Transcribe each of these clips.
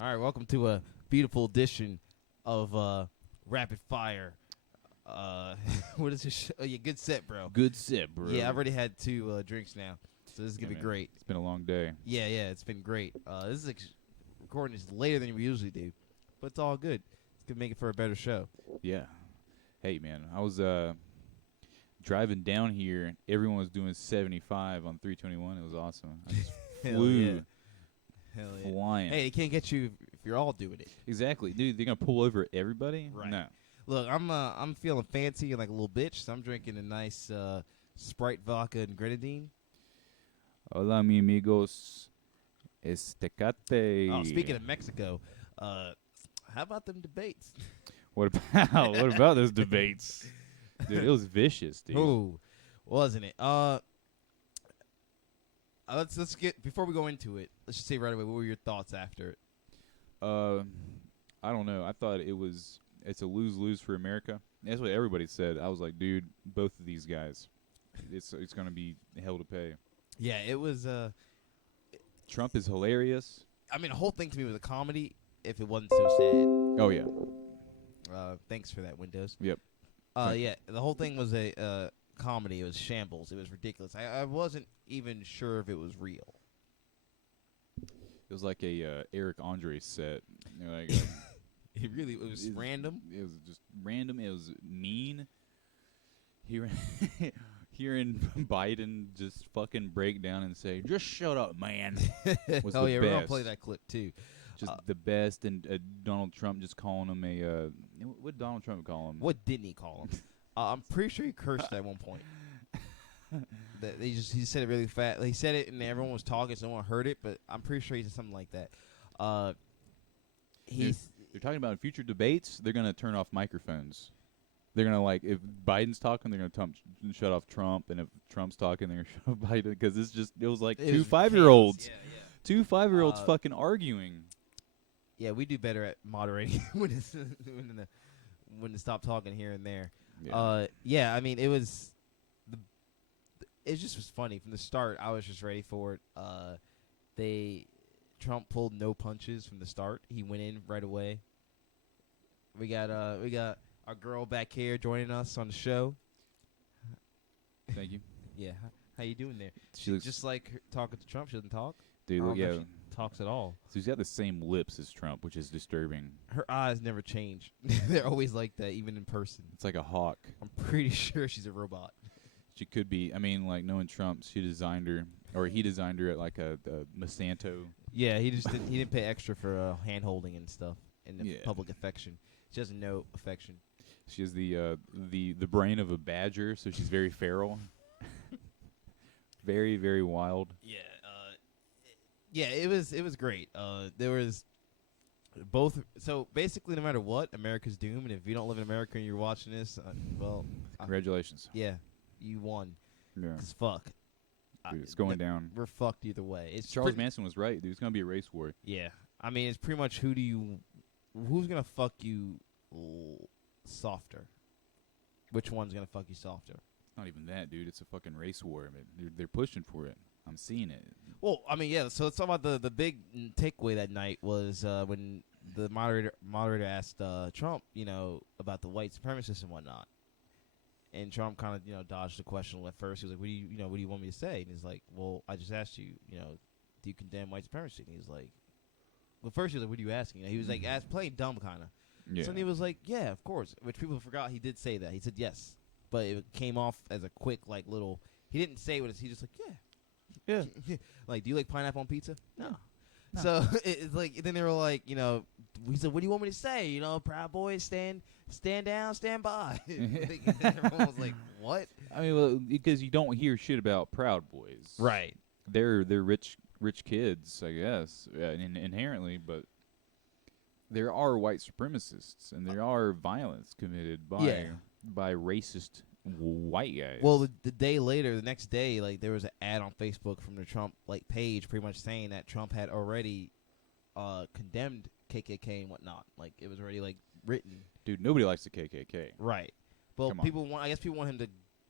All right, welcome to a beautiful edition of Rapid Fire. What is this? Oh, yeah, good set, bro. Good sip, bro. Yeah, I've already had two drinks now, so this is gonna be man. great. It's been a long day. Yeah, it's been great. This is recording is later than we usually do, but it's all good. It's gonna make it for a better show. Yeah. Hey, man, I was driving down here. Everyone was doing 75 on 321. It was awesome. I just Hell flew, yeah. Hell yeah. flying. Hey, they can't get you if you're all doing it. Exactly, dude. They're gonna pull over everybody. Right. No. Look, I'm feeling fancy and like a little bitch, so I'm drinking a nice Sprite vodka and grenadine. Hola, mi amigos. Estecate. Oh, speaking of Mexico, how about them debates? What about those debates, dude? It was vicious, dude. Oh, wasn't it? Let's get before we go into it. Let's just say right away, what were your thoughts after it? I don't know. I thought it's a lose-lose for America. That's what everybody said. I was like, dude, both of these guys, it's gonna be hell to pay. Yeah, it was. Trump is hilarious. I mean, the whole thing to me was a comedy. If it wasn't so sad. Oh yeah. Thanks for that, Windows. Yep. Yeah, the whole thing was a comedy. It was shambles. It was ridiculous. I wasn't even sure if it was real. It was like a Eric Andre set. You know, like It was random. It was just random. It was mean. Hearing Biden just fucking break down and say, "Just shut up, man." Was Oh the yeah, we're gonna best. play that clip too. Just the best, and Donald Trump just calling him a what did Donald Trump call him? What didn't he call him? I'm pretty sure he cursed at one point. He said it really fast. He said it and everyone was talking, so no one heard it. But I'm pretty sure he said something like that. They're talking about in future debates. They're gonna turn off microphones. They're gonna if Biden's talking, they're gonna shut off Trump, and if Trump's talking, they're gonna shut off Biden because it was like two 5-year-olds, Yeah. two 5-year-olds fucking arguing. Yeah, we do better at moderating when to stop talking here and there. Yeah. I mean, it just was funny from the start. I was just ready for it. Trump pulled no punches from the start. He went in right away. We got our girl back here joining us on the show. Thank you. Yeah, how you doing there? She looks Just like her talking to Trump. She doesn't talk. dude. I don't know Yeah, if she talks at all. so he's got the same lips as Trump, which is disturbing. Her eyes never change. They're always like that, even in person. It's like a hawk. I'm pretty sure she's a robot. She could be. I mean, like knowing Trump, he designed her at like a Monsanto. Yeah, he didn't pay extra for hand holding and stuff and the Yeah. public affection. She doesn't know affection. She has the brain of a badger, so she's very feral. Very, very wild. Yeah, it was great. There was both. So basically, no matter what, America's doomed. And if you don't live in America and you're watching this, Congratulations. yeah, you won. Yeah. 'Cause fuck, Dude, it's going down. We're fucked either way. It's Charles Manson was right, dude. It's gonna be a race war. Yeah, I mean, it's pretty much who's gonna fuck you softer? Which one's gonna fuck you softer? Not even that, dude. It's a fucking race war. I mean, they're pushing for it. I'm seeing it. Well, I mean, yeah. So let's talk about the big takeaway that night was when the moderator asked Trump, about the white supremacists and whatnot, and Trump kind of dodged the question at first. He was like, "What do you want me to say?" And he's like, "Well, I just asked you, do you condemn white supremacy?" And he's like, "Well, first he was like, what are you asking?" He was like, playing dumb kind of. Yeah. So then he was like, "Yeah, of course," which people forgot he did say that. He said yes, but it came off as a quick little. He didn't say what he just like yeah. Like, do you like pineapple on pizza? No. So it's like then they were like, he said, "What do you want me to say? Proud Boys, stand down, stand by." Everyone was like, "What?" I mean, well, because you don't hear shit about Proud Boys, Right. They're rich kids, I guess, inherently, but there are white supremacists and there are violence committed by racist white guys. Well, the day later, the next day, there was an ad on Facebook from the Trump page, pretty much saying that Trump had already condemned KKK and whatnot. It was already written. Dude, nobody likes the KKK. Right. Well, Come on. I guess people want him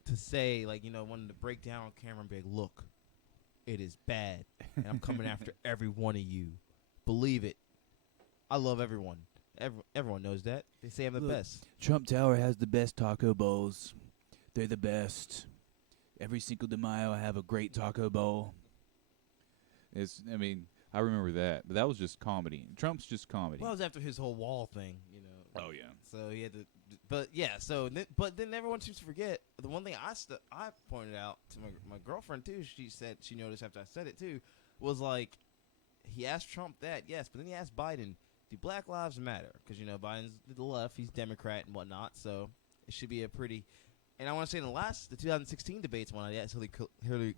to say wanted to break down on camera and be like, "Look, it is bad, and I'm coming after every one of you. Believe it." I love everyone. Everyone knows that. They say I'm the best. Trump Tower has the best taco bowls. They're the best. Every Cinco de Mayo, I have a great taco bowl. I mean, I remember that, but that was just comedy. Trump's just comedy. Well, it was after his whole wall thing, you know. Oh, yeah. So he had to, but yeah. But then everyone seems to forget the one thing I pointed out to my girlfriend too. She said she noticed after I said it too, was like, he asked Trump that, yes, but then he asked Biden, do Black Lives Matter? Because you know Biden's to the left, he's Democrat and whatnot, so it should be a pretty. And I want to say in the 2016 debates, when I asked Hillary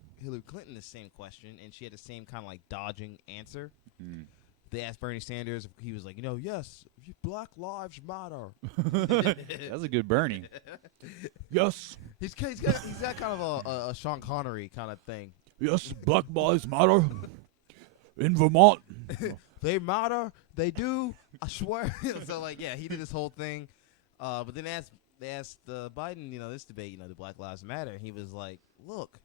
Clinton the same question, and she had the same kind of like dodging answer. Mm. They asked Bernie Sanders, he was like, yes, Black Lives Matter. That's a good Bernie. Yes. He's got kind of a Sean Connery kind of thing. Yes, Black Lives Matter. In Vermont. They matter. They do. I swear. So, like, yeah, he did this whole thing. But then they asked Biden, this debate, the Black Lives Matter. He was like, look,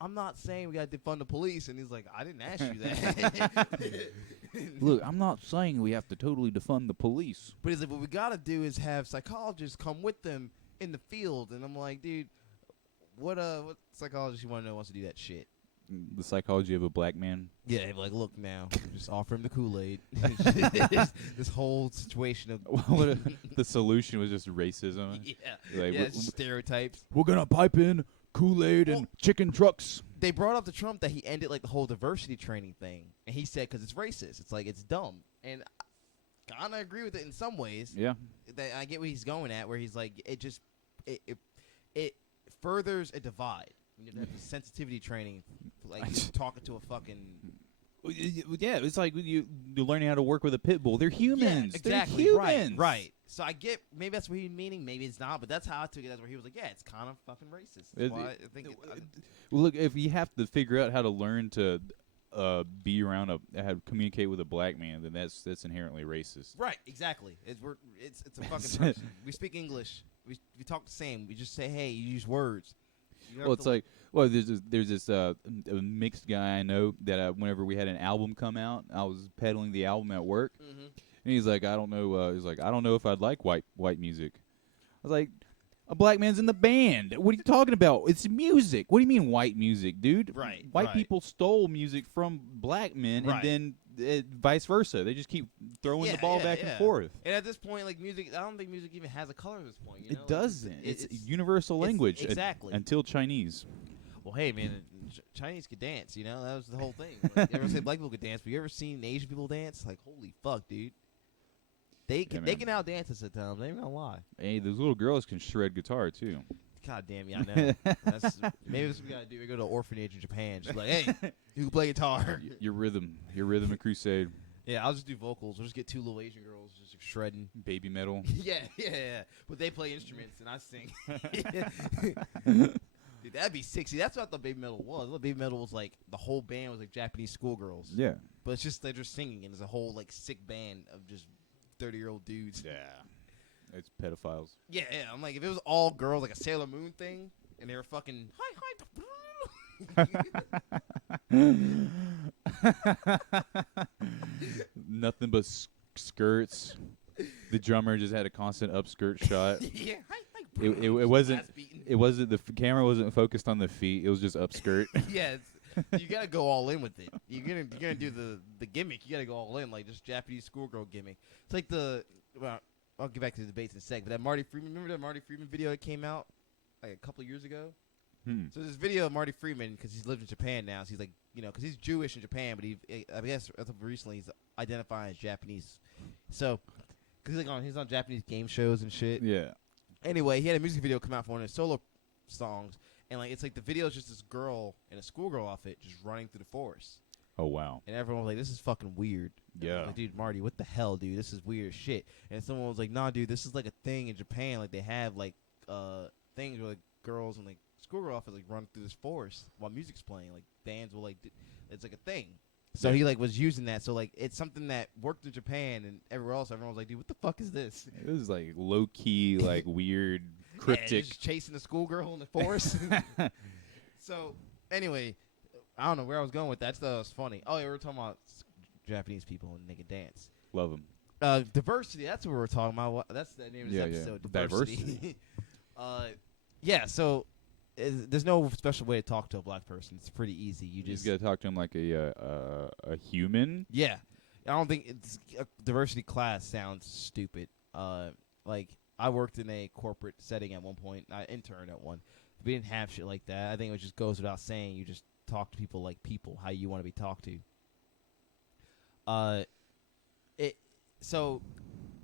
I'm not saying we got to defund the police. And he's like, I didn't ask you that. Look, I'm not saying we have to totally defund the police. But he's like, what we got to do is have psychologists come with them in the field. And I'm like, dude, what psychologist you want to know wants to do that shit? The psychology of a black man. Yeah, he'd be like, look now, just offer him the Kool-Aid. This whole situation of the solution was just racism. Yeah, Like, just stereotypes. We're gonna pipe in Kool-Aid and chicken trucks. They brought up to Trump that he ended like the whole diversity training thing, and he said because it's racist. It's like it's dumb, and I kind of agree with it in some ways. Yeah, I get where he's going at, where he's like, it furthers a divide. You know, the sensitivity training, like talking to a fucking. Yeah, it's like you're learning how to work with a pit bull. They're humans. Yeah, exactly. They're humans. Right. So I get maybe that's what he's meaning. Maybe it's not. But that's how I took it. That's where he was like, yeah, it's kind of fucking racist. That's why I think. Well, look, if you have to figure out how to learn to be around how to communicate with a black man, then that's inherently racist. Right. Exactly. It's a fucking person. We speak English. We talk the same. We just say, hey, you use words. Well, it's like, there's this a mixed guy I know that whenever we had an album come out, I was peddling the album at work, and he's like, I don't know. He's like, I don't know if I'd like white music. I was like, a black man's in the band. What are you talking about? It's music. What do you mean white music, dude? Right. White people stole music from black men, and then vice versa. They just keep throwing the ball back and forth. And at this point, like music, I don't think music even has a color at this point. It doesn't. It's universal language. Exactly. Until Chinese. Well, hey, man, Chinese could dance. That was the whole thing. Like, you ever say black people could dance? But you ever seen Asian people dance? Like, holy fuck, dude. They can out dance us at times. They ain't gonna lie. Hey, those little girls can shred guitar too. God damn, yeah, I know. Maybe that's what we gotta do. We go to an orphanage in Japan. Just be like, hey, you can play guitar. Your rhythm and crusade. Yeah, I'll just do vocals. We'll just get two little Asian girls just shredding. Baby metal. yeah. But they play instruments and I sing. Dude, that'd be sick. See, that's what the baby metal was. The baby metal was like the whole band was like Japanese schoolgirls. Yeah. But it's just they're just singing and it's a whole like sick band of just 30-year-old dudes. Yeah. It's pedophiles. Yeah. I'm like, if it was all girls, like a Sailor Moon thing, and they were fucking nothing but skirts. The drummer just had a constant upskirt shot. Yeah. It wasn't the camera wasn't focused on the feet. It was just upskirt. Yeah. You gotta go all in with it. You're gonna do the gimmick. You gotta go all in, like just Japanese schoolgirl gimmick. It's like I'll get back to the debates in a sec. But that Marty Friedman, remember that Marty Friedman video that came out like a couple of years ago? So this video of Marty Friedman, because he's lived in Japan now. So he's like, because he's Jewish in Japan, but I guess recently he's identifying as Japanese. So, because he's on Japanese game shows and shit. Yeah. Anyway, he had a music video come out for one of his solo songs, and like it's like the video is just this girl in a schoolgirl outfit just running through the forest. Oh wow! And everyone was like, "This is fucking weird." Yeah. Like, dude, Marty, what the hell, dude? This is weird as shit. And someone was like, "Nah, dude, this is like a thing in Japan. Like they have like things where like girls and like schoolgirl outfits like run through this forest while music's playing. Like bands will like it's like a thing." So he like was using that. So like it's something that worked in Japan and everywhere else. Everyone was like, "Dude, what the fuck is this?" It was like low key, like weird, cryptic. Just chasing a schoolgirl in the forest. So anyway, I don't know where I was going with that. That was funny. Oh yeah, we were talking about Japanese people and they can dance. Love them. Diversity. That's what we're talking about. That's the name of this episode. Diversity. Yeah. So there's no special way to talk to a black person. It's pretty easy. You just gotta talk to him like a human. Yeah. I don't think a diversity class sounds stupid. Like I worked in a corporate setting at one point. I interned at one. We didn't have shit like that. I think it just goes without saying. You just talk to people like people, how you want to be talked to. So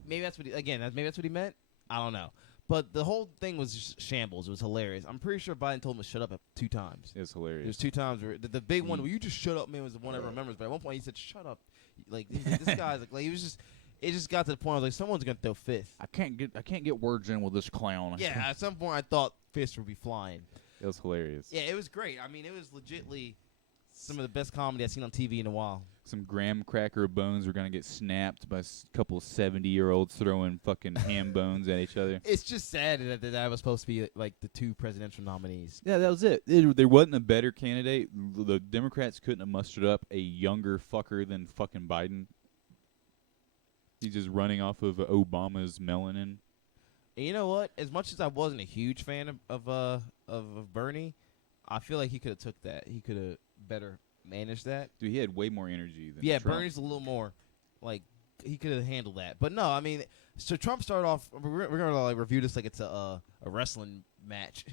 maybe that's what maybe that's what he meant. I don't know. But the whole thing was just shambles. It was hilarious. I'm pretty sure Biden told him to shut up 2 times. It's hilarious. There's 2 times where the big one where you just shut up, man, was the one everyone remembers. But at one point he said, "Shut up." Like this guy's like he was just. It just got to the point. I was like, someone's gonna throw fists. I can't get words in with this clown. Yeah. At some point, I thought fists would be flying. It was hilarious. Yeah, it was great. I mean, it was legitly some of the best comedy I've seen on TV in a while. Some graham cracker bones were gonna get snapped by a couple of 70-year-olds throwing fucking ham bones at each other. It's just sad that was supposed to be like the 2 presidential nominees. Yeah, that was it. There wasn't a better candidate. The Democrats couldn't have mustered up a younger fucker than fucking Biden. He's just running off of Obama's melanin. And you know what? As much as I wasn't a huge fan of Bernie, I feel like he could have took that. He could have better managed that. Dude, he had way more energy than Trump. Bernie's a little more like he could have handled that. But no, I mean, so Trump started off. We're gonna like review this like it's a wrestling match.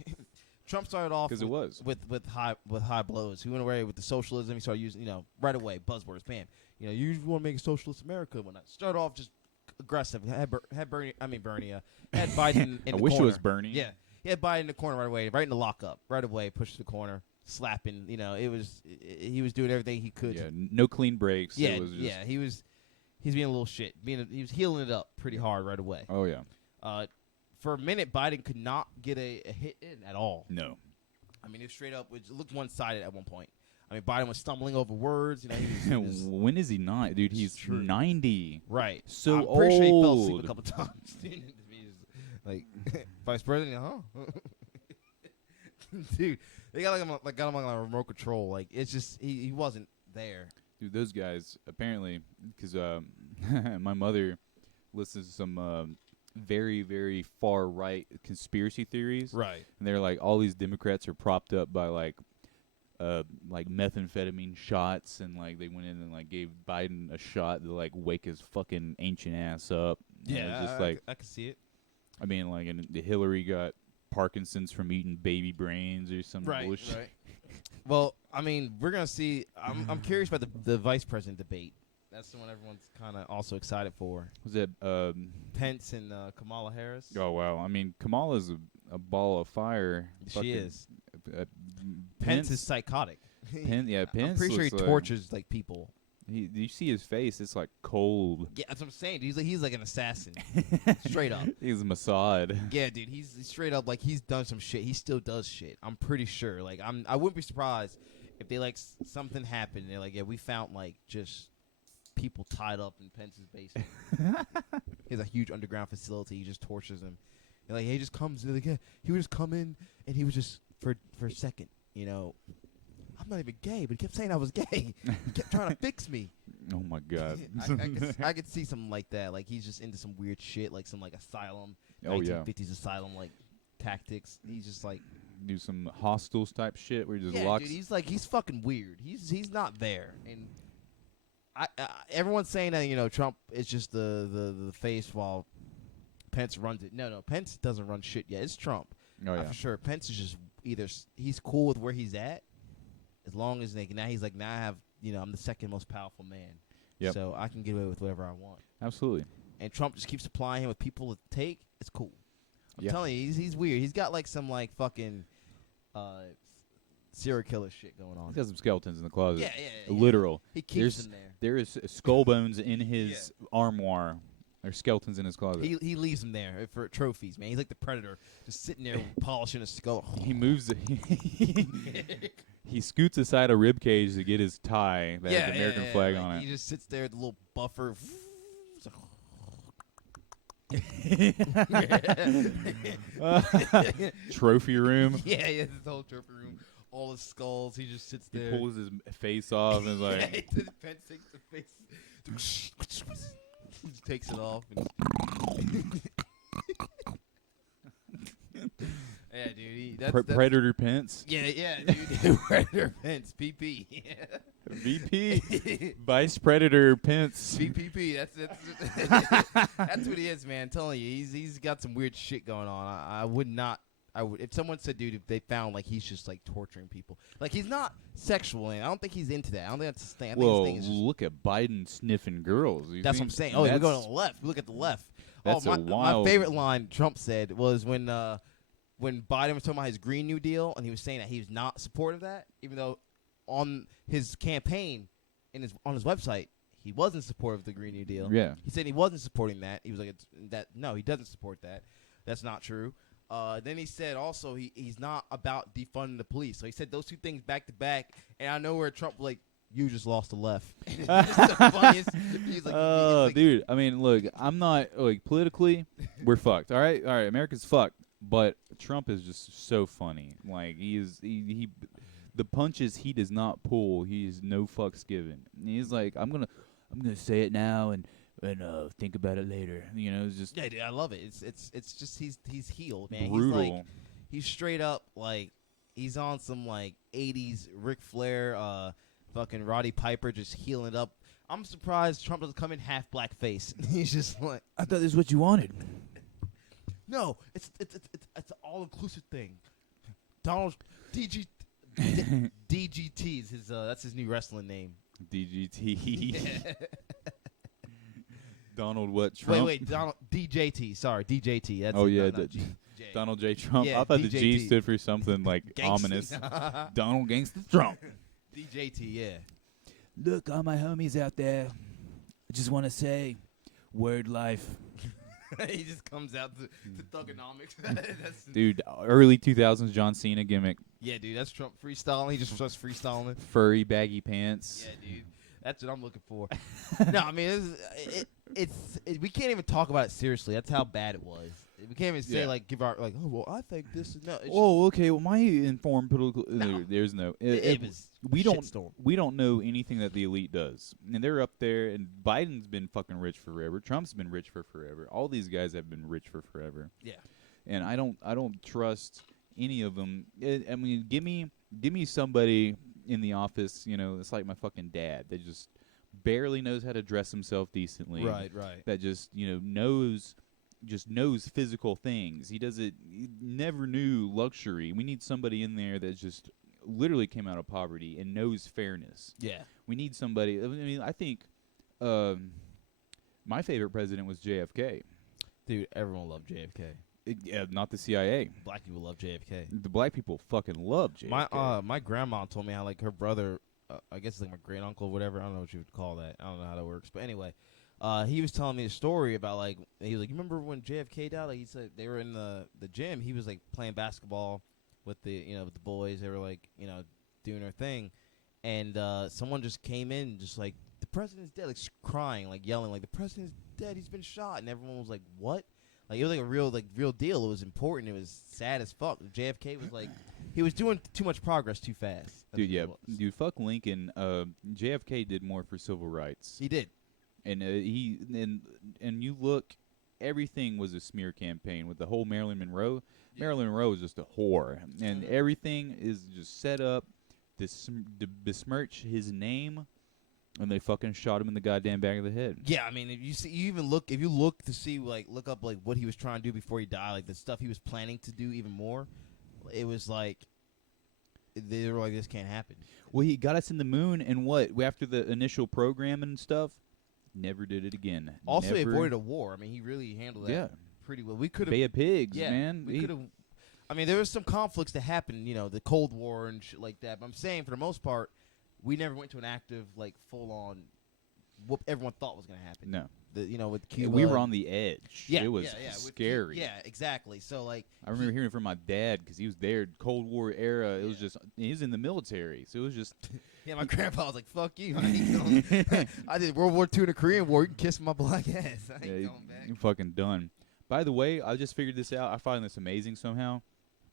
Trump started off because it was with high blows. He went away with the socialism. He started using right away buzzwords. Bam. You want to make a socialist America. When I started off just aggressive, had Bernie. Had Biden in the corner. I wish it was Bernie. Yeah, he had Biden in the corner right away, right in the lockup, right away, pushed to the corner, slapping. He was doing everything he could. Yeah, no clean breaks. Yeah, it was just he's being a little shit. He was healing it up pretty hard right away. Oh yeah. For a minute, Biden could not get a hit in at all. No. I mean, it was straight up. It looked one-sided at one point. I mean, Biden was stumbling over words. He was when is he not, dude? He's 90. Right. So I'm pretty sure he fell old. asleep a couple times. Like, Vice President, huh? Dude, they got him on a remote control. Like, it's just he wasn't there. Dude, those guys apparently, because my mother listens to some very, very far right conspiracy theories. Right. And they're like, all these Democrats are propped up by like methamphetamine shots, and like they went in and like gave Biden a shot to like wake his fucking ancient ass up. Yeah, just like I can see it. I mean, like, and Hillary got Parkinson's from eating baby brains or some bullshit. Right. Well, I mean, we're gonna see. I'm curious about the vice president debate. That's the one everyone's kind of also excited for. Was it Pence and Kamala Harris? Oh wow! I mean, Kamala's a ball of fire. She is. Pence is psychotic. Pence I'm pretty sure he tortures like people. Do you see his face? It's like cold. Yeah, that's what I'm saying. He's like an assassin, straight up. He's Mossad. Yeah, dude. He's straight up like he's done some shit. He still does shit. I'm pretty sure. Like I wouldn't be surprised if they like something happened. And they're like, yeah, we found like just people tied up in Pence's basement. He has a huge underground facility. He just tortures them. And like he just comes. Like, yeah, he would just come in and he was just for a second, I'm not even gay, but he kept saying I was gay. He kept trying to fix me. Oh my god! I could see something like that. Like he's just into some weird shit, like some like asylum, oh 1950s asylum like tactics. He's just like do some hostels type shit where he just yeah, locks. dude, he's fucking weird. He's not there, and everyone's saying that Trump is just the face while Pence runs it. No, Pence doesn't run shit yet. It's Trump. Oh yeah, for sure. Pence is just either he's cool with where he's at. As long as now he's like, now I have, I'm the second most powerful man. Yep. So I can get away with whatever I want. Absolutely. And Trump just keeps supplying him with people to take. It's cool. I'm Yeah. telling you, he's weird. He's got like some like fucking serial killer shit going on. He's got some skeletons in the closet. Yeah. Literal. He keeps them there. There is skull bones in his armoire. There's skeletons in his closet. He leaves them there for trophies, man. He's like the Predator, just sitting there polishing his skull. He moves it. He scoots aside a rib cage to get his tie that has the American flag on it. He just sits there with the little buffer. Trophy room. Yeah, this whole trophy room. All his skulls. He just sits there. He pulls his face off and is like. Pence takes the face. takes it off. Yeah, dude. That's Predator Pence. Yeah, dude. Predator Pence, PP. VP, Vice Predator Pence. VPP. That's what he is, man. I'm telling you, he's got some weird shit going on. I would not. I would if someone said, dude, if they found like he's just like torturing people, like he's not sexual, and I don't think he's into that. I don't think that's his thing. I think Well, his thing is just, look at Biden sniffing girls. that's what I'm saying. Oh, yeah, we go to the left. We look at the left. That's my wild. My favorite line Trump said was when Biden was talking about his Green New Deal, and he was saying that he was not supportive of that, even though on his campaign on his website he wasn't supportive of the Green New Deal. Yeah. He said he wasn't supporting that. He was like, no, he doesn't support that. That's not true. Then he said also he's not about defunding the police. So he said those two things back to back, and I know where Trump like, you just lost the left. It's just the funniest. He's like, dude. I mean, look, I'm not like politically, we're fucked. All right, America's fucked. But Trump is just so funny. Like he the punches he does not pull. He's no fucks given. And he's like, I'm gonna say it now and think about it later. You know, it's just yeah, dude, I love it. It's just he's healed, man. brutal. He's straight up like he's on some like 80s Ric Flair, fucking Roddy Piper just healing it up. I'm surprised Trump doesn't come in half black face. He's just like, I thought this is what you wanted. No, it's an all inclusive thing. Donald DGT is his that's his new wrestling name. DGT. Donald what Trump? Wait, Donald DJT. Sorry, DJT. That's Donald J. Trump. Yeah, I thought the G DJT. stood for something like ominous. Donald Gangsta Trump. DJT, yeah. Look, all my homies out there. I just want to say, word life. He just comes out to thugonomics. That's Dude, early 2000s John Cena gimmick. Yeah, dude, that's Trump freestyling. He just starts freestyling. Furry, baggy pants. Yeah, dude. That's what I'm looking for. No, I mean, we can't even talk about it seriously. That's how bad it was. We can't even say, like, give our, like, oh, well, I think this is, no. Okay, well, my informed political, there's no. It was we shitstorm. We don't know anything that the elite does. And they're up there, and Biden's been fucking rich forever. Trump's been rich for forever. All these guys have been rich for forever. Yeah. And I don't trust any of them. I mean, give me somebody in the office, you know, it's like my fucking dad that just barely knows how to dress himself decently. Right. That just, you know, knows physical things. He never knew luxury. We need somebody in there that just literally came out of poverty and knows fairness. Yeah. We need somebody. I mean, I think my favorite president was JFK. Dude, everyone loved JFK. Yeah, not the CIA. Black people love JFK. The black people fucking love JFK. My grandma told me how, like, her brother, I guess it's like my great uncle, whatever. I don't know what you would call that. I don't know how that works. But anyway, he was telling me a story about, like, he was like, you remember when JFK died? Like, he said they were in the gym. He was like playing basketball with the boys. They were like, doing their thing, and someone just came in, just like, the president's dead, like crying, like yelling, like, the president's dead. He's been shot, and everyone was like, what? Like, it was like a real deal. It was important. It was sad as fuck. JFK was like, he was doing too much progress too fast. Dude, yeah. Dude, fuck Lincoln. JFK did more for civil rights. He did. And and you look, everything was a smear campaign with the whole Marilyn Monroe. Yeah. Marilyn Monroe is just a whore. And everything is just set up to besmirch his name. And they fucking shot him in the goddamn back of the head. Yeah, I mean, if you look to see, like, look up, like, what he was trying to do before he died, like, the stuff he was planning to do even more, it was like, they were like, this can't happen. Well, he got us in the moon, and what? After the initial program and stuff, never did it again. Also, he avoided a war. I mean, he really handled that pretty well. We could have Bay of Pigs, man. We could have. I mean, there was some conflicts that happened, the Cold War and shit like that. But I'm saying, for the most part, we never went to an active, like, full-on, what everyone thought was going to happen. No. With Cuba. We were on the edge. Yeah, it was scary. Yeah, exactly. So, like, I remember hearing from my dad because he was there, Cold War era. It was just, he was in the military, so it was just. Yeah, my grandpa was like, fuck you. I did World War II and the Korean War. You can kiss my black ass. I ain't going back. You're fucking done. By the way, I just figured this out. I find this amazing somehow.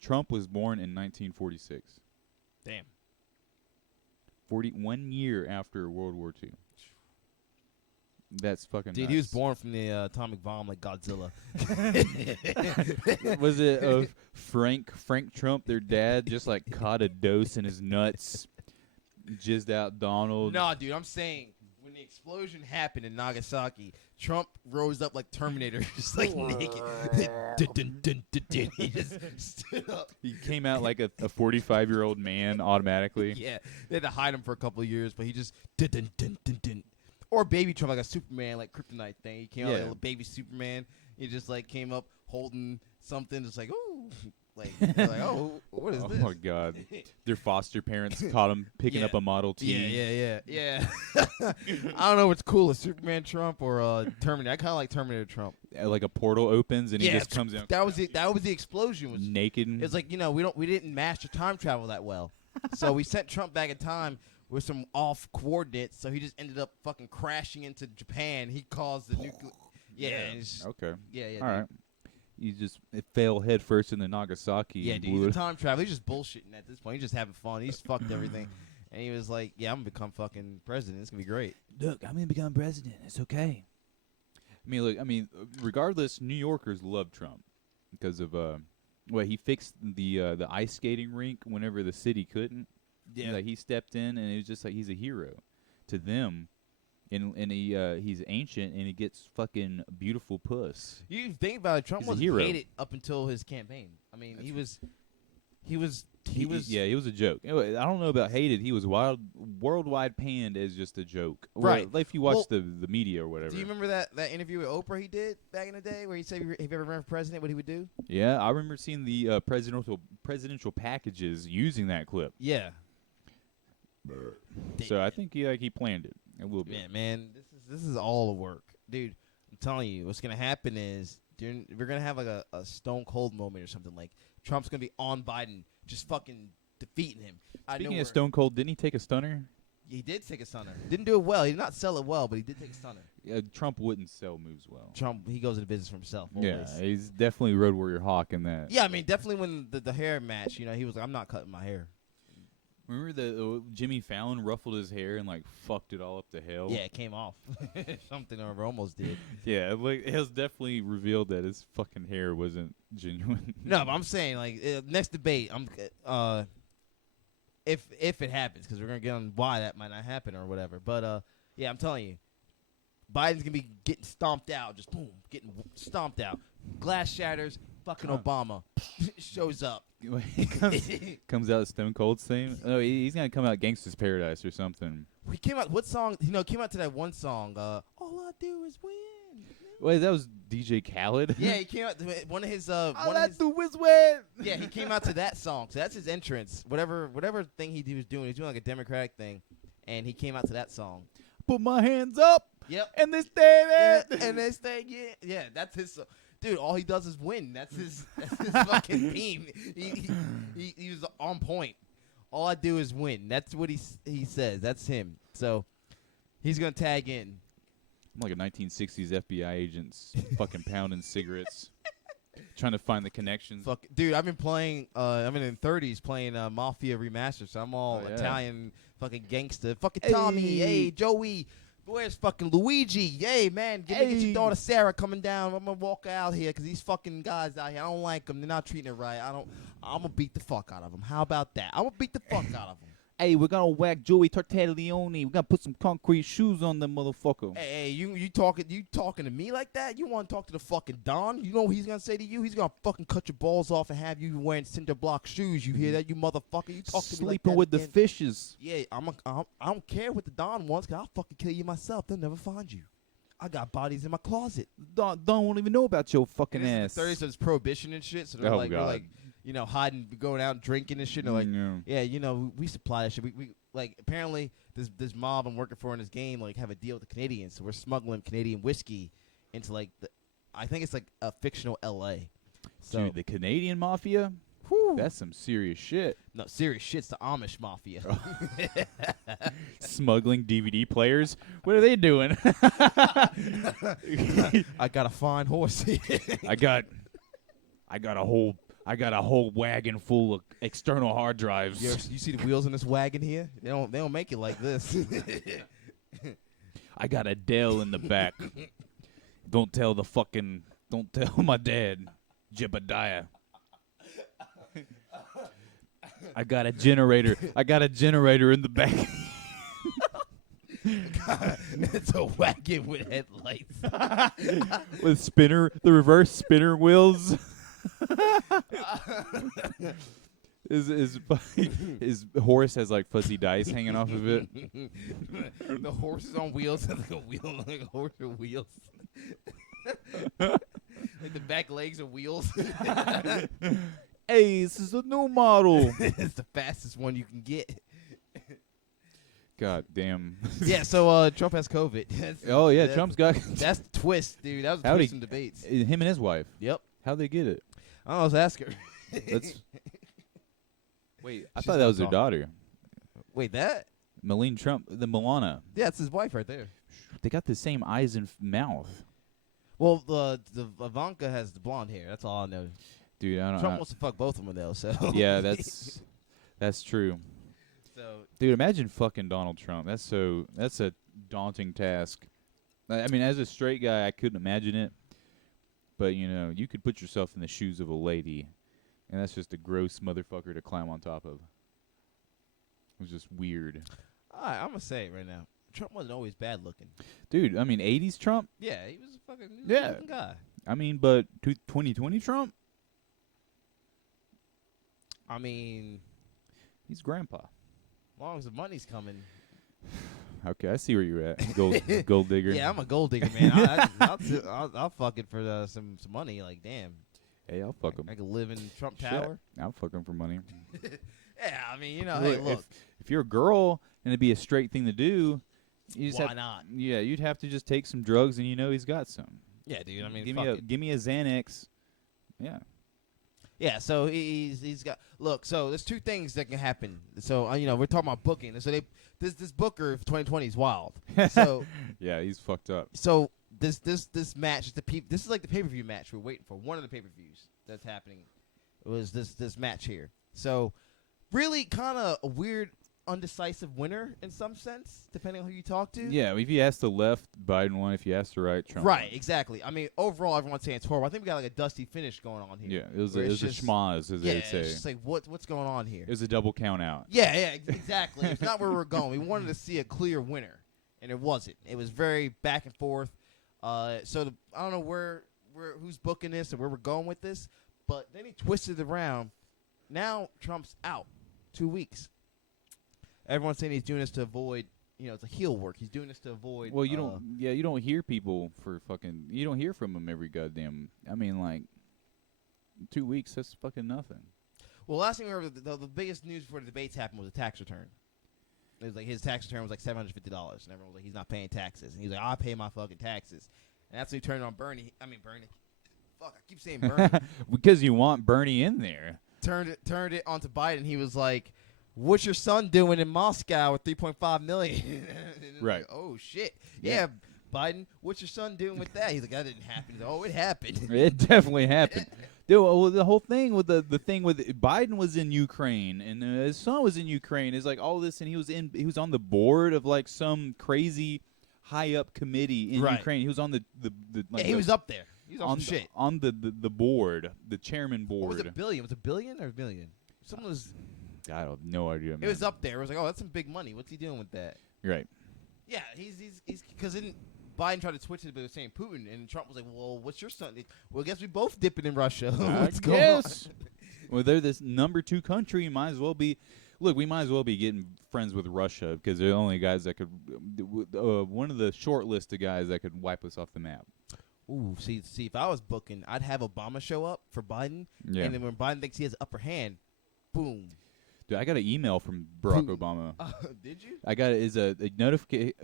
Trump was born in 1946. Damn. 41 year after World War II. That's fucking Dude, nuts. he was born from the atomic bomb like Godzilla. Was it Frank Trump, their dad, just like caught a dose in his nuts, jizzed out Donald? No, dude, I'm saying when the explosion happened in Nagasaki, Trump rose up like Terminator, just like naked. He just stood up. He came out like a 45-year-old man automatically. Yeah, they had to hide him for a couple of years, but he just or baby Trump like a Superman like kryptonite thing. He came out like a baby Superman. He just like came up holding something, just like ooh, like they're like oh, what is this? Oh my God, their foster parents caught him picking up a Model T. Yeah. I don't know what's cooler, Superman Trump or Terminator. I kind of like Terminator Trump. Like a portal opens and he just comes out. That was it. That was the explosion. Was naked. It's like we didn't master time travel that well, so we sent Trump back in time with some off coordinates. So he just ended up fucking crashing into Japan. He caused the nuclear. Okay. Yeah. All right. It fell head first into Nagasaki. Yeah, and dude. He's a time traveler. He's just bullshitting at this point. He's just having fun. He's fucked everything. And he was like, yeah, I'm going to become fucking president. It's going to be great. Look, I'm going to become president. It's okay. I mean, regardless, New Yorkers love Trump because of, he fixed the ice skating rink whenever the city couldn't. Yeah. Like, he stepped in, and it was just like he's a hero to them. And he's ancient, and he gets fucking beautiful puss. You think about it, Trump He's a wasn't hero. hated up until his campaign. I mean, he was Yeah, he was a joke. Anyway, I don't know about hated. He was worldwide panned as just a joke. Right. Like if you watch the media or whatever. Do you remember that interview with Oprah he did back in the day where he said if you ever ran for president, what he would do? Yeah, I remember seeing the presidential packages using that clip. Yeah. So I think he planned it a little bit. Yeah, man, this is all the work, dude. I'm telling you, what's gonna happen is we're gonna have like a stone cold moment or something. Like Trump's gonna be on Biden, just fucking defeating him. Speaking of stone cold, didn't he take a stunner? He did take a stunner. Didn't do it well. He did not sell it well, but he did take a stunner. Trump wouldn't sell moves well. Trump, he goes into business for himself. Always. Yeah, he's definitely Road Warrior Hawk in that. Yeah, I mean, definitely when the hair match, he was like, I'm not cutting my hair. Remember the Jimmy Fallon ruffled his hair and like fucked it all up to hell? Yeah, it came off. Something or almost did. Yeah, like it was definitely revealed that his fucking hair wasn't genuine. No, but I'm saying like next debate, if it happens, because we're gonna get on why that might not happen or whatever. But yeah, I'm telling you, Biden's gonna be getting stomped out, just boom, getting stomped out. Glass shatters. Fucking Obama shows up. He comes out Stone Cold's theme. No, he's gonna come out Gangsta's Paradise or something. He came out. What song? Came out to that one song. All I do is win. Wait, that was DJ Khaled. Yeah, he came out to one of his. All I do is win. Yeah, he came out to that song. So that's his entrance. Whatever thing he was doing, he's doing like a Democratic thing, and he came out to that song. Put my hands up. Yep. And they stay there. And they stay. Yeah, that's his. Dude, all he does is win. That's his fucking theme. He was on point. All I do is win. That's what he says. That's him. So he's gonna tag in. I'm like a 1960s FBI agents fucking pounding cigarettes, trying to find the connections. Fuck, dude, I've been playing. I'm in 30s playing Mafia Remastered, so I'm all Italian fucking gangster. Fucking Tommy, hey Joey. Where's fucking Luigi? Yay, man. Get your daughter Sarah coming down. I'm going to walk out here because these fucking guys out here, I don't like them. They're not treating it right. I'm going to beat the fuck out of them. How about that? I'm going to beat the fuck out of them. Hey, we're going to whack Joey Tortellione. We're going to put some concrete shoes on them motherfucker. Hey, you talking to me like that? You want to talk to the fucking Don? You know what he's going to say to you? He's going to fucking cut your balls off and have you wearing cinder block shoes. You hear that, you motherfucker? You talk to me like that Sleeping with again. the fishes. Yeah, I don't care what the Don wants, because I'll fucking kill you myself. They'll never find you. I got bodies in my closet. Don won't even know about your fucking ass. 30s, so it's prohibition and shit. So they're Oh, like, God. we're like, hiding, going out and drinking and shit. And they're like, yeah, we supply that shit. We like, apparently this mob I'm working for in this game like have a deal with the Canadians, so we're smuggling Canadian whiskey into like I think it's like a fictional L.A. So Dude, the Canadian mafia? whew, That's some serious shit. no serious shit's the Amish mafia. Smuggling DVD players? What are they doing? I got a fine horse here. I got a whole wagon full of external hard drives. You see the wheels in this wagon here? They don't make it like this. I got Adele in the back. Don't tell my dad, Jebediah. I got a generator in the back. It's a wagon with headlights. With the reverse spinner wheels. His horse has like fuzzy dice hanging off of it. The horse is on wheels, like a horse with wheels. Like the back legs are wheels. Hey, this is a new model. It's the fastest one you can get. God damn. Yeah, so Trump has COVID. Trump's got. That's the twist, dude. That was a twist in debates. Him and his wife. Yep. How'd they get it? I don't know, let's ask her. Wait, I thought that was their daughter. Wait, that? Melania Trump, the Milana. Yeah, it's his wife right there. They got the same eyes and mouth. Well, the Ivanka has the blonde hair. That's all I know. Dude, I don't know. Trump wants to fuck both of them, though, so. Yeah, that's true. So, dude, imagine fucking Donald Trump. That's a daunting task. I mean, as a straight guy, I couldn't imagine it. But, you could put yourself in the shoes of a lady, and that's just a gross motherfucker to climb on top of. It was just weird. All right, I'm going to say it right now. Trump wasn't always bad looking. Dude, I mean, 80s Trump? Yeah, he was a fucking good guy. I mean, but 2020 Trump? I mean, he's grandpa. As long as the money's coming. Okay, I see where you're at. Gold digger. Yeah, I'm a gold digger, man. I'll fuck it for some money. Like, damn. Hey, I'll fuck him. I could live in Trump Tower. I'll fuck him for money. Yeah, I mean, hey, look. If you're a girl and it'd be a straight thing to do, why not? Yeah, you'd have to just take some drugs, and he's got some. Yeah, dude. I mean, give me a Xanax. Yeah. Yeah, so he's got look. So there's two things that can happen. So we're talking about booking. So this booker for 2020 is wild. So yeah, he's fucked up. So this match this is like the pay-per-view match we're waiting for. One of the pay-per-views that's happening was this match here. So really kind of a weird, undecisive winner in some sense, depending on who you talk to. Yeah, if you ask the left, Biden won. If you ask the right, Trump Right, won. Exactly. I mean, overall, everyone's saying it's horrible. I think we got like a dusty finish going on here. Yeah, it was a schmoz, as they would say. It's just like, what's going on here? It was a double count out. Yeah, exactly. It's not where we're going. We wanted to see a clear winner, and it wasn't. It was very back and forth. I don't know who's booking this and where we're going with this, but then he twisted it around. Now Trump's out 2 weeks. Everyone's saying he's doing this to avoid, it's a heel work. He's doing this to avoid. Well, you don't hear people you don't hear from them every goddamn. I mean, like 2 weeks. That's fucking nothing. Well, last thing we remember, the biggest news before the debates happened was a tax return. It was like his tax return was like $750, and everyone was like, he's not paying taxes, and he's like, I pay my fucking taxes, and that's when he turned on Bernie. Fuck, I keep saying Bernie because you want Bernie in there. Turned it onto Biden. He was like, what's your son doing in Moscow with $3.5 million? Right. Like, oh shit. Yeah, Biden, what's your son doing with that? He's like, that didn't happen. He's like, oh, it happened. It definitely happened. Dude, well, the whole thing with the thing with Biden was in Ukraine and his son was in Ukraine. It's like all this, and he was on the board of like some crazy high up committee in Ukraine. He was on the he was up there. He was on some shit. On the board, the chairman board. What was it, billion? Was it billion or million? Someone was. I have no idea. Man. It was up there. It was like, oh, that's some big money. What's he doing with that? Right. Yeah, he's because Biden tried to switch it, but was saying Putin, and Trump was like, well, what's your son? Well, I guess we both dipping in Russia. What's going on? Well, they're this number 2 country. Might as well be. Look, we might as well be getting friends with Russia because they're the only guys that could. One of the short list of guys that could wipe us off the map. Ooh, see, if I was booking, I'd have Obama show up for Biden, and then when Biden thinks he has upper hand, boom. Dude, I got an email from Barack Obama. Did you? I got it as a notification.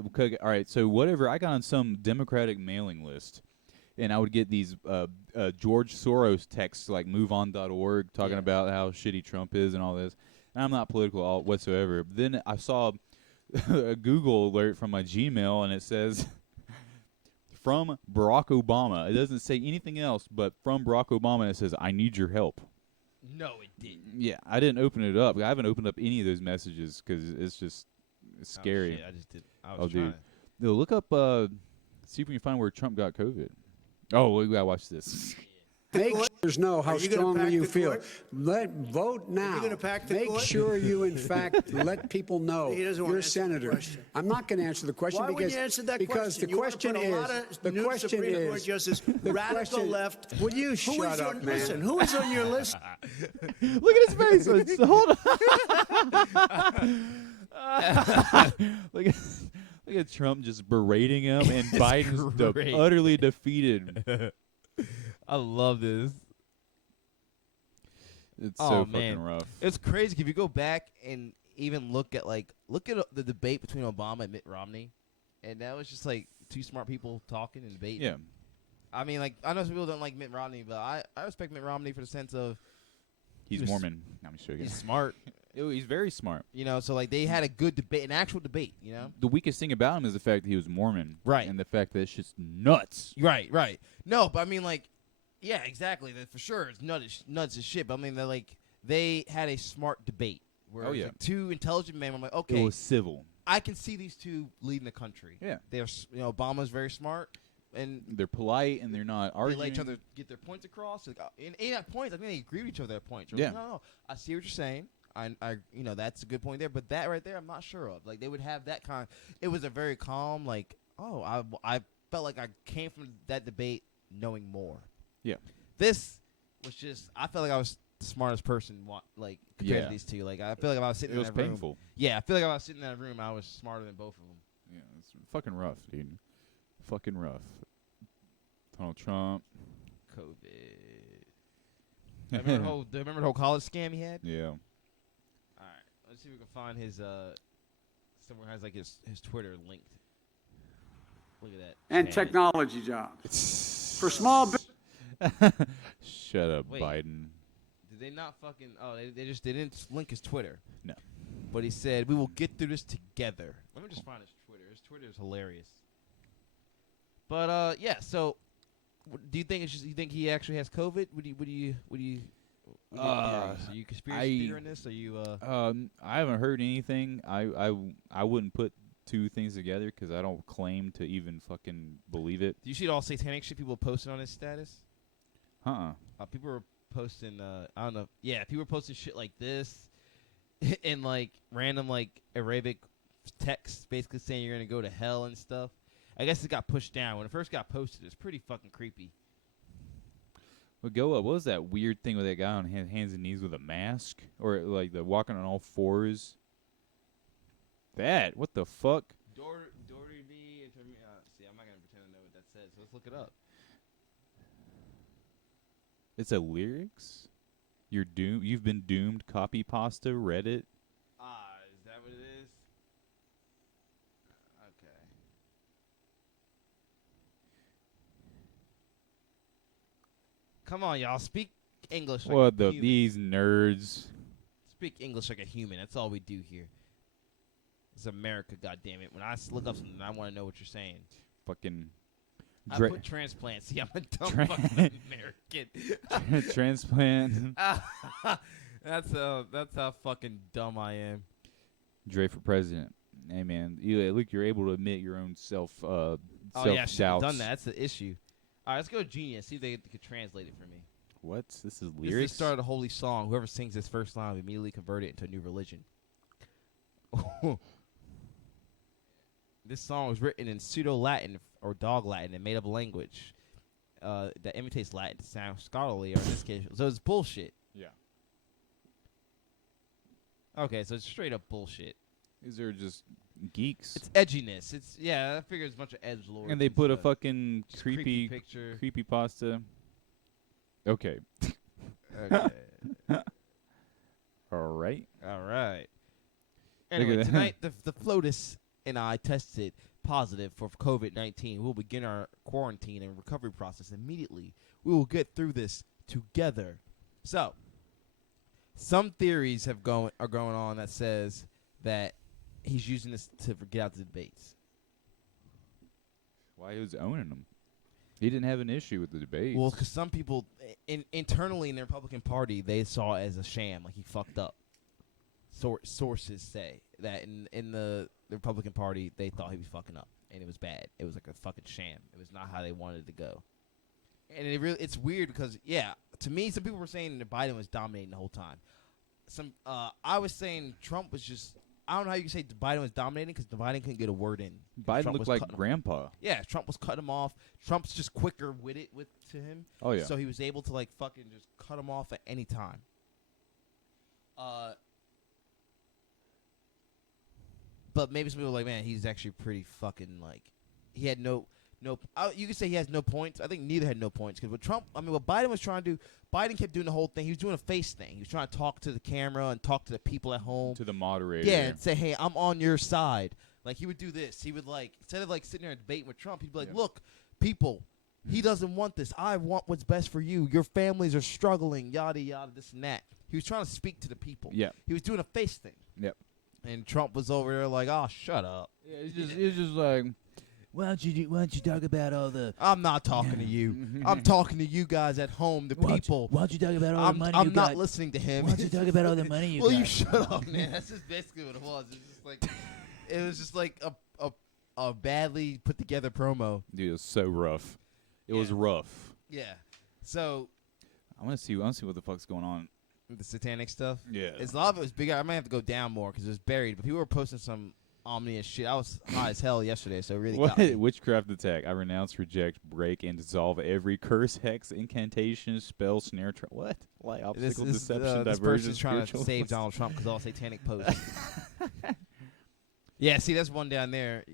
All right, so whatever. I got on some Democratic mailing list, and I would get these George Soros texts like MoveOn.org talking about how shitty Trump is and all this. And I'm not political whatsoever. But then I saw a Google alert from my Gmail, and it says, from Barack Obama. It doesn't say anything else, but from Barack Obama, and it says, I need your help. No, it didn't. Yeah, I didn't open it up. I haven't opened up any of those messages because it's scary. Oh, shit, I just did. I was trying. Dude. No, look up. See if we can find where Trump got COVID. Oh, we gotta watch this. Make sure know how strongly you feel. Vote now. Are you gonna pack the Make court? sure you, in fact, let people know He doesn't you're wanna a answer the senator. question. I'm not going to answer the question Why because would you answer that because question? the question you want to put a lot of the new question Supreme Court is justice, the radical question- left. Will you Who shut is up, on, man? Listen, who is on your list? Look at his face. Hold on. Look at Trump just berating him, and Biden's great. utterly defeated. I love this. It's Oh, so man. fucking rough. It's crazy if you go back and even look at the debate between Obama and Mitt Romney, and that was just like two smart people talking and debating. Yeah. I mean, like, I know some people don't like Mitt Romney, but I respect Mitt Romney for the sense of He's was- Mormon. I'm sure he's smart, he's very smart. you know. So like they had a good debate, an actual debate, you know. The weakest thing about him is the fact that he was Mormon. Right. And the fact that it's just nuts. Right. No, but I mean, like, yeah, exactly. That for sure, it's nuts as shit. But I mean, they had a smart debate. Where Oh, it's yeah. like two intelligent men. I'm like, It okay, was civil. I can see these two leading the country. Yeah. They're, Obama's very smart, and They're polite and they're not they arguing. let each other get their points across. Like, and at points, I think they agree with each other at points. Yeah. Like, no, I see what you're saying. I, that's a good point there. But that right there, I'm not sure of. Like, they would have that kind. It was a very calm. Like, I felt like I came from that debate knowing more. Yeah. This was just. I felt like I was the smartest person. Like compared to these two. Like, I feel like if I was sitting It was in that room. painful. Yeah, I feel like if I was sitting in that room, I was smarter than both of them. Yeah, it's fucking rough, dude. Fucking rough. Donald Trump. COVID. Remember the whole college scam he had? Yeah. All right, let's see if we can find his somewhere has like his Twitter linked. Look at that. And Damn it. technology jobs for small. Shut up, Wait. Biden. Did they not fucking? Oh, they didn't link his Twitter. No. But he said we will get through this together. Let me just find his Twitter. His Twitter is hilarious. But yeah. So, do you think you think he actually has COVID? Would you theories? Are you conspiracy theory in this? Are you I haven't heard anything. I wouldn't put two things together because I don't claim to even fucking believe it. Do you see all satanic shit people posting on his status? People were posting, I don't know. Yeah, people were posting shit like this and like random like Arabic text basically saying you're going to go to hell and stuff. I guess it got pushed down. When it first got posted, it was pretty fucking creepy. Well, go up. What was that weird thing with that guy on hands and knees with a mask? Or like the walking on all fours? That? What the fuck? Dory B. See, I'm not going to pretend to know what that says. So let's look it up. It's a lyrics? You're doomed. You've been doomed. Copy pasta. Reddit. Is that what it is? Okay. Come on, y'all. Speak English like What a the human. these nerds? Speak English like a human. That's all we do here. It's America, goddammit. When I look up something, I want to know what you're saying. Fucking I put transplant. See, I'm a dumb fucking American. transplant. That's how fucking dumb I am. Dre for president. Hey man, look, you're able to admit your own self Oh self yeah, I should have doubts. done that. That's the issue. All right, let's go to Genius. See if they could translate it for me. What? This is This is the lyrics. start of a holy song. Whoever sings this first line will immediately convert it into a new religion. This song was written in pseudo-Latin or dog Latin, a made-up language that imitates Latin to sound scholarly, or in this case, so it's bullshit. Yeah. Okay, so it's straight up bullshit. These are just geeks. It's edginess. It's I figure it's a bunch of edgelords. And they put a stuff. fucking Just creepy picture. creepy pasta. Okay. Okay. All right. All right. Look Anyway, at that. tonight the FLOTUS and I tested positive for COVID-19. We'll begin our quarantine and recovery process immediately. We will get through this together. So, some theories are going on that says that he's using this to get out the debates. Why he was owning them? He didn't have an issue with the debate. Well, because some people internally in the Republican Party, they saw it as a sham, like he fucked up. Sources say that in the Republican Party, they thought he was fucking up. and it was bad. It was like a fucking sham. It was not how they wanted it to go. And it's weird because to me, some people were saying that Biden was dominating the whole time. I was saying Trump was just. I don't know how you can say Biden was dominating because Biden couldn't get a word in. Biden Trump looked like grandpa. Yeah, Trump was cutting him off. Trump's just quicker with to him. Oh yeah. So he was able to like fucking just cut him off at any time. But maybe some people are like, man, he's actually pretty fucking like. He had no. You could say he has no points. I think neither had no points because what Biden was trying to do, Biden kept doing the whole thing. He was doing a face thing. He was trying to talk to the camera and talk to the people at home, to the moderator. Yeah, and say, hey, I'm on your side. Like he would do this. He would like instead of like sitting there and debating with Trump, he'd be like, look, people, he doesn't want this. I want what's best for you. Your families are struggling. Yada yada, this and that. He was trying to speak to the people. Yeah, he was doing a face thing. Yep. And Trump was over there like, oh, shut up. Yeah, it's just like. Why don't you talk about all the... I'm not talking to you. I'm talking to you guys at home, the people. Why don't you talk about all the money you got? I'm not listening to him. Why don't you talk about all the money you got? Well, you shut up, man. That's just basically what it was. It was just like a badly put together promo. Dude, it was so rough. It was rough. Yeah. So... I want to see what the fuck's going on. The satanic stuff? Yeah. A lot of it was bigger. I might have to go down more because it was buried. But people were posting some... ominous shit. I was high as hell yesterday, so it really got me. Witchcraft attack. I renounce, reject, break, and dissolve every curse, hex, incantation, spell, snare, what? Like obstacle, deception, this diversion, person's trying to save Donald Trump because all satanic posts. Yeah, see, that's one down there.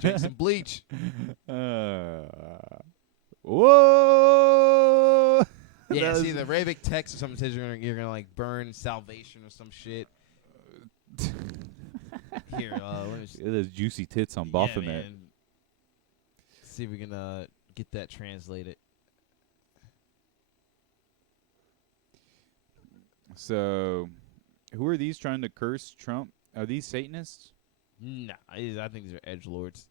Drink some bleach. Whoa! Yeah, see, the Ravik text or something says you're gonna like burn salvation or some shit. Here, let me see. Those juicy tits on Baphomet. Man. See if we can get that translated. So, who are these trying to curse Trump? Are these Satanists? Nah, I think these are edgelords.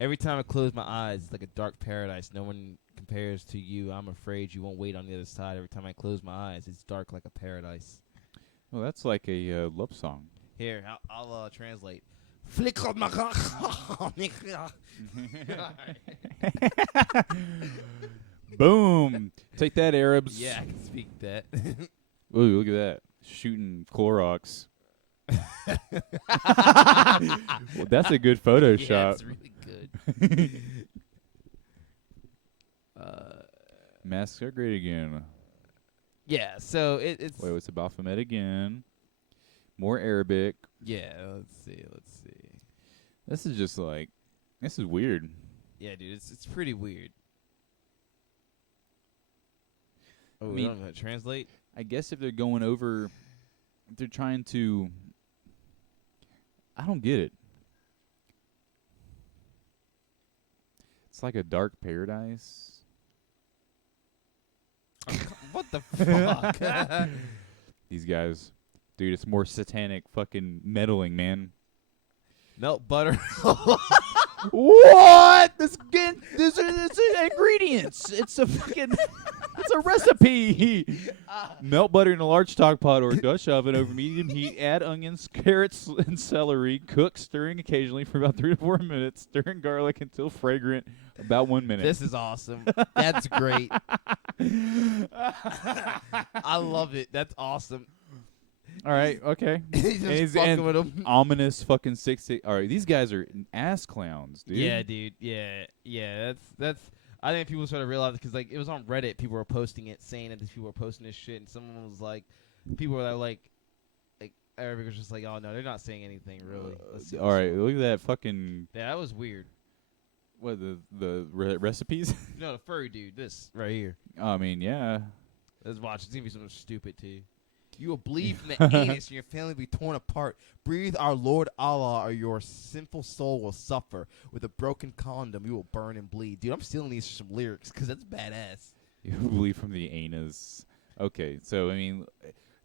Every time I close my eyes, it's like a dark paradise. No one compares to you. I'm afraid you won't wait on the other side. Every time I close my eyes, it's dark like a paradise. Well, that's like a love song. Here, I'll translate. Flick on my Boom! Take that, Arabs. Yeah, I can speak that. Ooh, look at that. Shooting Clorox. Well, that's a good Photoshop. Yeah, it's really good. Masks are great again. Yeah, so it's... Wait, what's the Baphomet again? More Arabic. Yeah, let's see. This is just like... This is weird. Yeah, dude, it's pretty weird. Oh, I we mean, don't know how to translate? I guess if they're going over... If they're trying to... I don't get it. It's like a dark paradise. What the fuck? These guys. Dude, it's more satanic fucking meddling, man. Melt butter. What? This ingredients. It's a fucking... It's a recipe. Melt butter in a large stock pot or Dutch oven over medium heat. Add onions, carrots, and celery. Cook, stirring occasionally for about 3 to 4 minutes. Stirring garlic until fragrant. About 1 minute. This is awesome. That's great. I love it. That's awesome. All right, okay. He's just fucking with them. Ominous fucking 60. All right, these guys are ass clowns, dude. Yeah, dude. Yeah. That's. I think people started to realize because like it was on Reddit. People were posting it, saying that these people were posting this shit, and someone was like, people were like everybody was just like, oh no, they're not saying anything really. All right, look at that fucking. Yeah, that was weird. What the recipes? No, the furry dude. This right here. I mean, yeah. Let's watch. It's gonna be something stupid too. You will bleed from the anus, and your family will be torn apart. Breathe our Lord Allah, or your sinful soul will suffer. With a broken condom, you will burn and bleed. Dude, I'm stealing these from some lyrics because that's badass. You bleed from the anus. Okay, so I mean,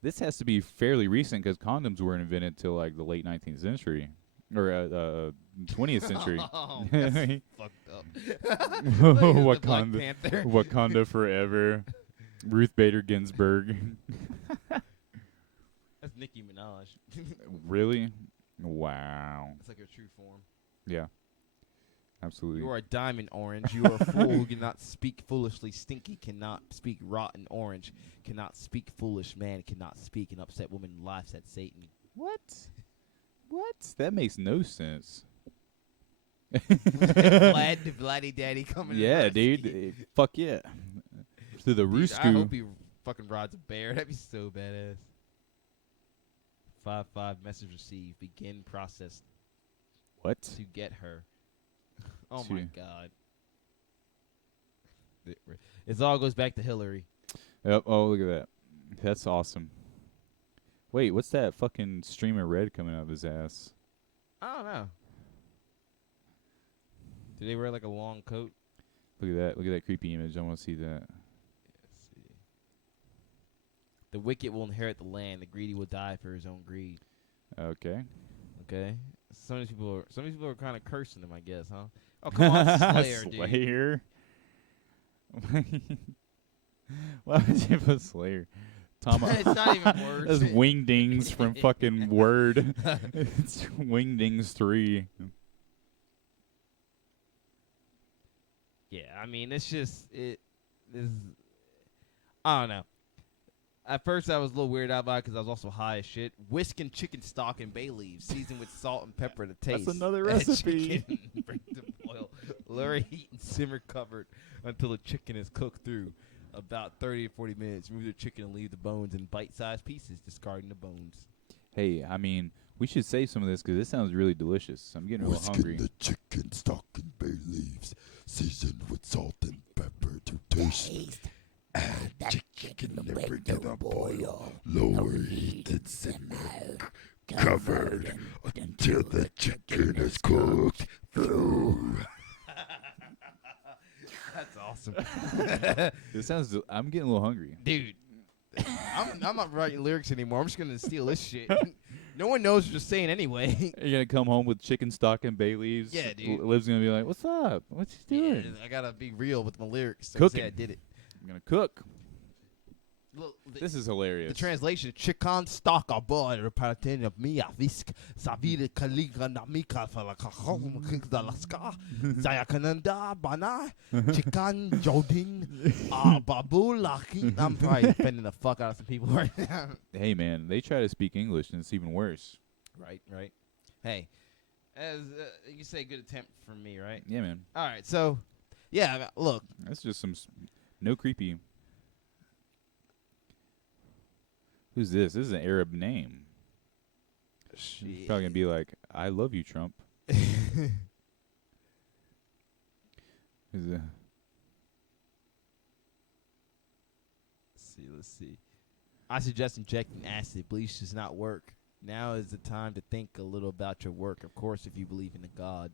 this has to be fairly recent because condoms weren't invented till like the late 19th century or 20th century. Oh, that's fucked up. Wakanda forever. Ruth Bader Ginsburg. That's Nicki knowledge. Really? Wow. It's like your true form. Yeah. Absolutely. You are a diamond orange. You are a fool who cannot speak foolishly. Stinky cannot speak rotten orange. Cannot speak foolish man. Cannot speak. An upset woman laughs at Satan. What? What? That makes no sense. Vladdy Daddy coming. Yeah, in dude. Fuck yeah. To the Dude, Roosku. I hope he fucking rides a bear. That'd be so badass. 5-5 message received. Begin process What? to get her. Oh To- my god. It all goes back to Hillary. Yep. Oh, look at that. That's awesome. Wait, what's that fucking stream of red coming out of his ass? I don't know. Do they wear like a long coat? Look at that. Look at that creepy image. I want to see that. Let's see. The wicked will inherit the land. The greedy will die for his own greed. Okay. Okay. Some of these people are kind of cursing him, I guess, huh? Oh, come on, Slayer, dude. Slayer? Why would you put Slayer? It's not even words. That's Wingdings from fucking Word. It's Wingdings 3. Yeah, I mean, it's just I don't know. At first, I was a little weirded out by it because I was also high as shit. Whisking chicken stock and bay leaves, seasoned with salt and pepper to taste. That's another Add recipe. chicken, bring to boil, lower heat and simmer covered until the chicken is cooked through. About 30 to 40 minutes. Remove the chicken and leave the bones in bite-sized pieces, discarding the bones. Hey, I mean, we should save some of this because this sounds really delicious. I'm getting a little hungry. The chicken stock and bay leaves, seasoned with salt and pepper to taste. Add chicken and bring to the boil. Lower heat and simmer, covered until the chicken is cooked through. That's awesome. This sounds. I'm getting a little hungry. Dude, I'm not writing lyrics anymore. I'm just going to steal this shit. No one knows what you're saying anyway. You're gonna come home with chicken stock and bay leaves. Yeah, dude. Liv's gonna be like, "What's up? What's he doing?" Yeah, I got to be real with my lyrics. So Cooking. say I did it. I'm gonna cook. Look, This is hilarious. the translation: chicken stock a boy reparten of mia visk savire kaliga namika falakahom dalaska zayakananda bana chicken jodin babu laki. I'm probably offending the fuck out of some people right now. Hey man, they try to speak English and it's even worse. Right. Hey, as you say, good attempt from me, right? Yeah, man. All right, so yeah, look, That's just some no creepy. Who's this? This is an Arab name. He's probably gonna be like, "I love you, Trump." Who's that? Let's see. I suggest injecting acid. Bleach does not work. Now is the time to think a little about your work. Of course, if you believe in a God.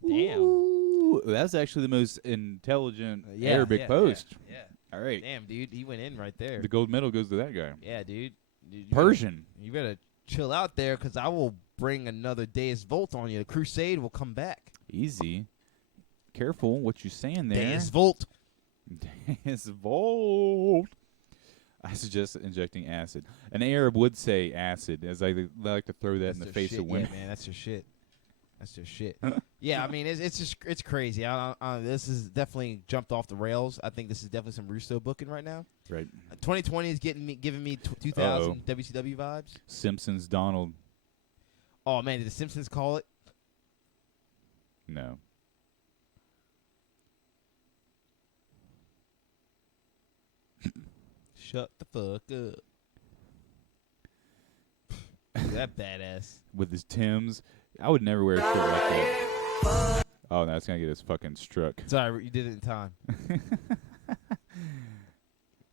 Damn. Ooh, that's actually the most intelligent Arabic post. Yeah. All right. Damn, dude, he went in right there. The gold medal goes to that guy. Yeah, dude. You Persian. You better chill out there, because I will bring another Deus Volt on you. The crusade will come back. Easy. Careful what you're saying there. Deus Volt. Deus Volt. I suggest injecting acid. An Arab would say acid, as I like to throw that That's in the their face shit. of women. Yeah, man, that's their shit. That's their shit. Yeah, I mean, it's crazy. This is definitely jumped off the rails. I think this is definitely some Russo booking right now. Right. 2020 is giving me 2000 WCW vibes. Simpsons Donald. Oh man, did the Simpsons call it? No. Shut the fuck up. That badass. With his Timbs. I would never wear a shirt like that. Oh, no, it's going to get us fucking struck. Sorry, you did it in time.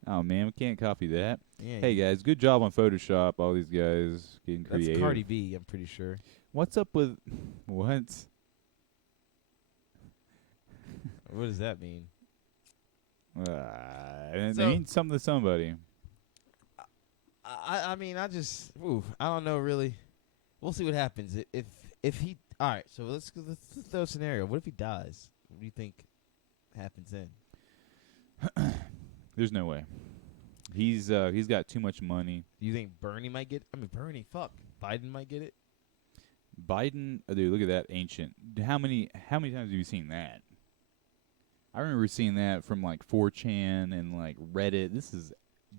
Oh, man, we can't copy that. Yeah. Hey, guys, good job on Photoshop. All these guys getting that's creative. Cardi B, I'm pretty sure. What's up with... What? What does that mean? It So- means something to somebody. I mean, I don't know really. We'll see what happens. If he, all right. So let's throw a scenario. What if he dies? What do you think happens then? There's no way. He's got too much money. Do you think Bernie might get? I mean, Bernie, fuck, Biden might get it. Biden, dude, look at that ancient. How many times have you seen that? I remember seeing that from like 4chan and like Reddit. This is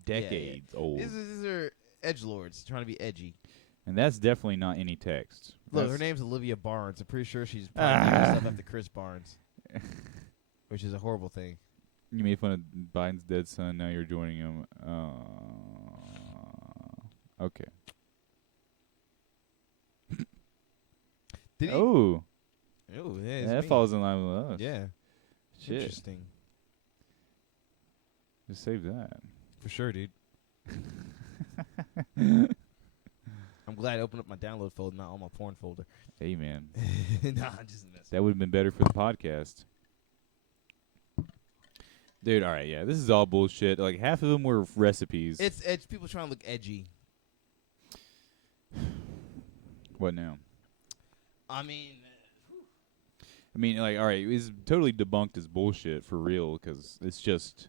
decades old. These are edgelords trying to be edgy. And that's definitely not any text. Look, her name's Olivia Barnes. I'm pretty sure she's probably named herself after Chris Barnes, which is a horrible thing. You made fun of Biden's dead son. Now you're joining him. Okay. Did he? Oh, Oh, yeah, it's that me. falls in line with us. Yeah. Shit. Interesting. Just save that. For sure, dude. I'm glad I opened up my download folder, not on my porn folder. Hey, man. Nah, I'm just messing. That would have been better for the podcast. Dude, all right, yeah. This is all bullshit. Like, half of them were recipes. It's people trying to look edgy. What now? I mean, like, all right, it's totally debunked as bullshit for real because it's just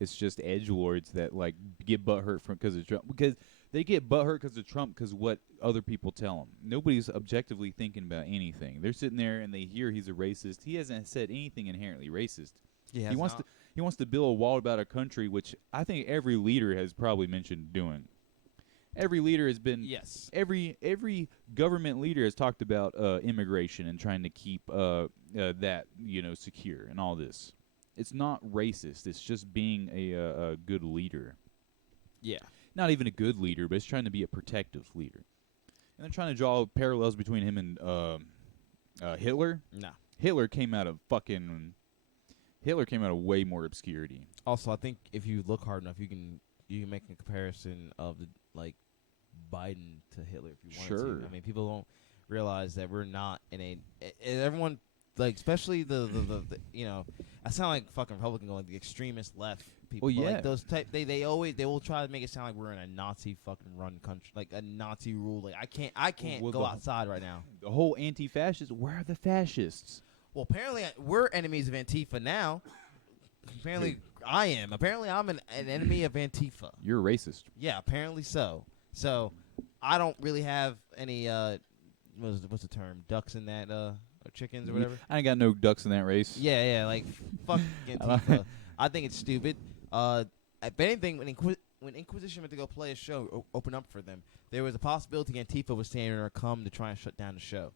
edgelords that like get butthurt from because of Trump because they get butthurt because of Trump because what other people tell them. Nobody's objectively thinking about anything. They're sitting there and they hear he's a racist. He hasn't said anything inherently racist. he wants to build a wall about a country, which I think every leader has probably mentioned doing. Every leader has been yes. Every government leader has talked about immigration and trying to keep that secure and all this. It's not racist. It's just being a good leader. Yeah. Not even a good leader, but it's trying to be a protective leader. And they're trying to draw parallels between him and Hitler. No. Hitler came out of way more obscurity. Also, I think if you look hard enough, you can make a comparison of the like Biden to Hitler if you wanted Sure. to. I mean, people don't realize that we're not in a. Everyone like, especially the I sound like fucking Republican going the extremist left people. Well, But, yeah. like those type they will try to make it sound like we're in a Nazi fucking run country, like a Nazi rule. Like I can't Well, go outside right now. The whole anti-fascist. Where are the fascists? Well, apparently we're enemies of Antifa now. Apparently I am. Apparently I'm an enemy of Antifa. You're a racist. Yeah, apparently so. So I don't really have any what's the term? Ducks in that or chickens or whatever. I ain't got no ducks in that race. Yeah, like fuck Antifa. I think it's stupid. If anything, when Inquisition went to go play a show, open up for them, there was a possibility Antifa was staying or come to try and shut down the show.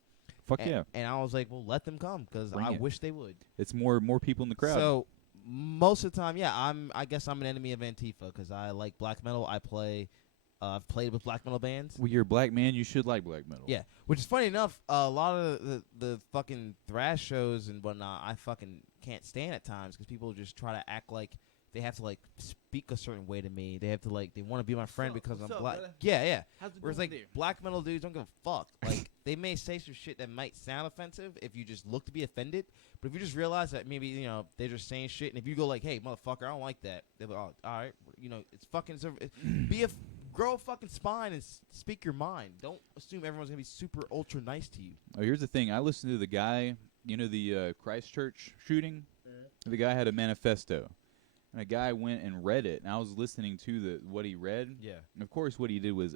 Fuck yeah. And I was like, well, let them come because I wish they would. It's more people in the crowd. So most of the time, yeah, I guess I'm an enemy of Antifa because I like black metal. I've played with black metal bands. Well, you're a black man. You should like black metal. Yeah, which is funny enough. A lot of the fucking thrash shows and whatnot, I fucking can't stand at times because people just try to act like they have to like speak a certain way to me. They have to like they want to be my friend because I'm black. brother? Yeah. How's it Whereas going like there? black metal dudes don't give a fuck. Like they may say some shit that might sound offensive if you just look to be offended, but if you just realize that maybe they're just saying shit, and if you go like, "Hey, motherfucker, I don't like that," they're like, "Oh, all right, it's fucking grow a fucking spine and speak your mind. Don't assume everyone's gonna be super ultra nice to you." Oh, here's the thing. I listened to the guy. The Christchurch shooting. The guy had a manifesto. And a guy went and read it, and I was listening to what he read. Yeah. And of course, what he did was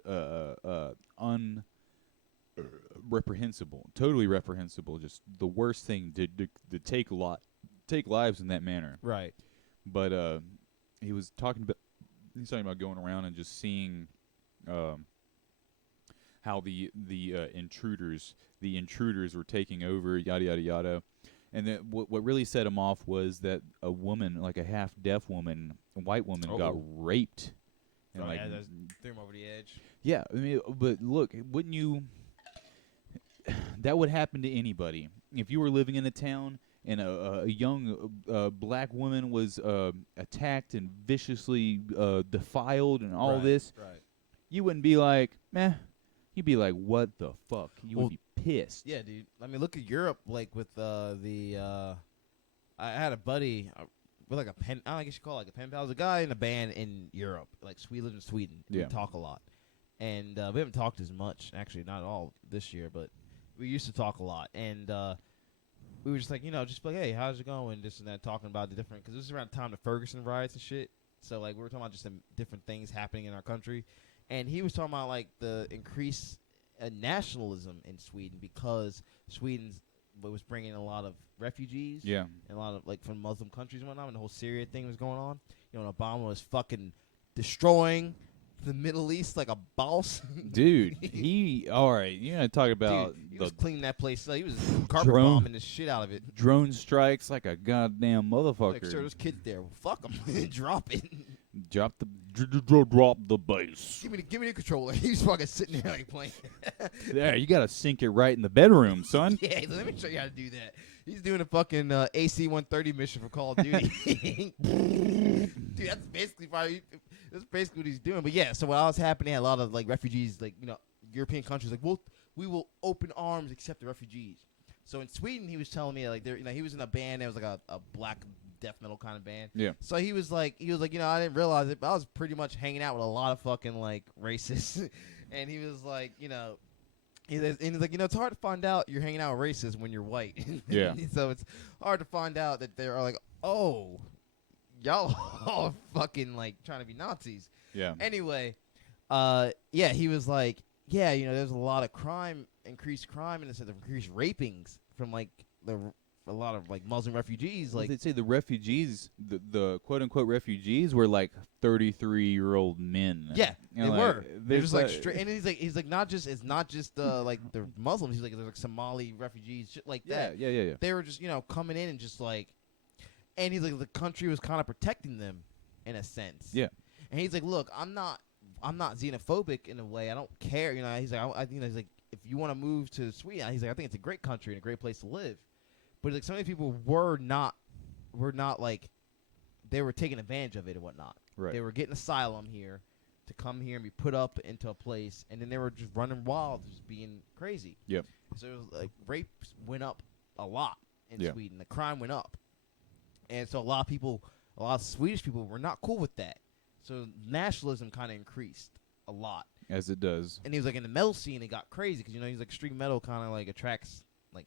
reprehensible, totally reprehensible. Just the worst thing to take lives in that manner. Right. But he's talking about going around and just seeing how the intruders were taking over, yada yada yada. And then what really set him off was that a woman, like a half-deaf woman, a white woman, got raped. And Yeah, that threw him over the edge. Yeah, I mean, but look, wouldn't you? That would happen to anybody if you were living in a town and a young black woman was attacked and viciously defiled and all this. Right. You wouldn't be like, meh. You'd be like, what the fuck? You would be pissed. Yeah, dude. I mean, look at Europe, like with I had a buddy with like a pen. I guess you call it like a pen pal. There's a guy in a band in Europe, like we live in Sweden. Yeah. We talk a lot, and we haven't talked as much. Actually, not at all this year, but we used to talk a lot, and we were just like, just like, hey, how's it going? This and that, talking about the different because this is around the time the Ferguson riots and shit. So like we were talking about just some different things happening in our country, and he was talking about like the increase in nationalism in Sweden because Sweden was bringing a lot of refugees, Yeah. and a lot of like from Muslim countries and whatnot. And the whole Syria thing was going on. You know, and Obama was fucking destroying the Middle East like a boss. Dude, all right, you gotta talk about Dude, he the was cleaning that place up. He was carpet drone- bombing the shit out of it. drone strikes like a goddamn motherfucker. Like, sir, there's kids there. Well, fuck them. Drop it. Drop the bass. Give me the controller. He was fucking sitting there like playing. There, you gotta sink it right in the bedroom, son. Yeah, let me show you how to do that. He's doing a fucking AC-130 mission for Call of Duty. Dude, that's basically what he's doing. But yeah, so what was happening, a lot of like refugees, like European countries, like we will open arms accept the refugees. So in Sweden, he was telling me like he was in a band that was like a black death metal kind of band. Yeah. So he was like I didn't realize it, but I was pretty much hanging out with a lot of fucking like racists, and he was like he's like, it's hard to find out you're hanging out with racists when you're white. Yeah. So it's hard to find out that they're like, oh, y'all all fucking like trying to be Nazis. Yeah. Anyway, he was like, there's a lot of increased crime in the sense of increased rapings from like a lot of like Muslim refugees. Like they'd say the refugees, the quote unquote refugees were like 33-year-old men. Yeah, You they know, were. They're just like straight. straight. And he's like it's not just like the Muslims. He's like there's like Somali refugees, shit like that. Yeah. They were just coming in and just like, and he's like the country was kind of protecting them in a sense. Yeah. And he's like, look, I'm not xenophobic in a way. I don't care. He's like, he's like, if you want to move to Sweden, he's like, I think it's a great country and a great place to live. But like, so many people were not like, they were taking advantage of it and whatnot. Right. They were getting asylum here to come here and be put up into a place, and then they were just running wild, just being crazy. Yep. So it was like rapes went up a lot in Yeah. Sweden. The crime went up, and so a lot of Swedish people were not cool with that. So nationalism kind of increased a lot. As it does. And he was like in the metal scene, it got crazy because he's like extreme metal kind of like attracts like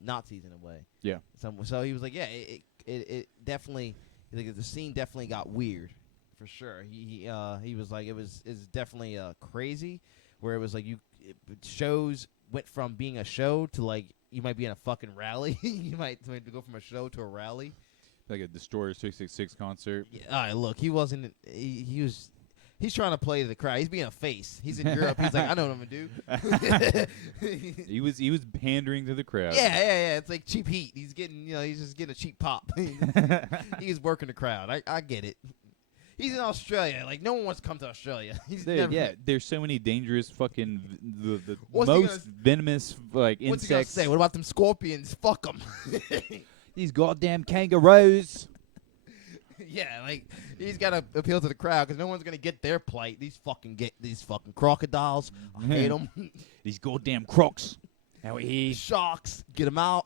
Nazis in a way. Yeah. So he was like, it definitely, like the scene definitely got weird, for sure. He was like it's definitely crazy, where it was like shows went from being a show to like you might be in a fucking rally. you might go from a show to a rally. Like a Destroyer 666 concert. Yeah, all right, look, he wasn't. He's trying to play the crowd. He's being a face. He's in Europe. He's like, I know what I'm gonna do. He was pandering to the crowd. Yeah. It's like cheap heat. He's getting, he's just getting a cheap pop. He's working the crowd. I get it. He's in Australia. Like no one wants to come to Australia. There's so many dangerous fucking the What's he most venomous like What's he gonna insects. say? What about them scorpions? Fuck them. These goddamn kangaroos. Yeah, like he's got to appeal to the crowd because no one's gonna get their plight. These fucking crocodiles. I hate them. These goddamn crocs. Out here. Sharks. Get them out.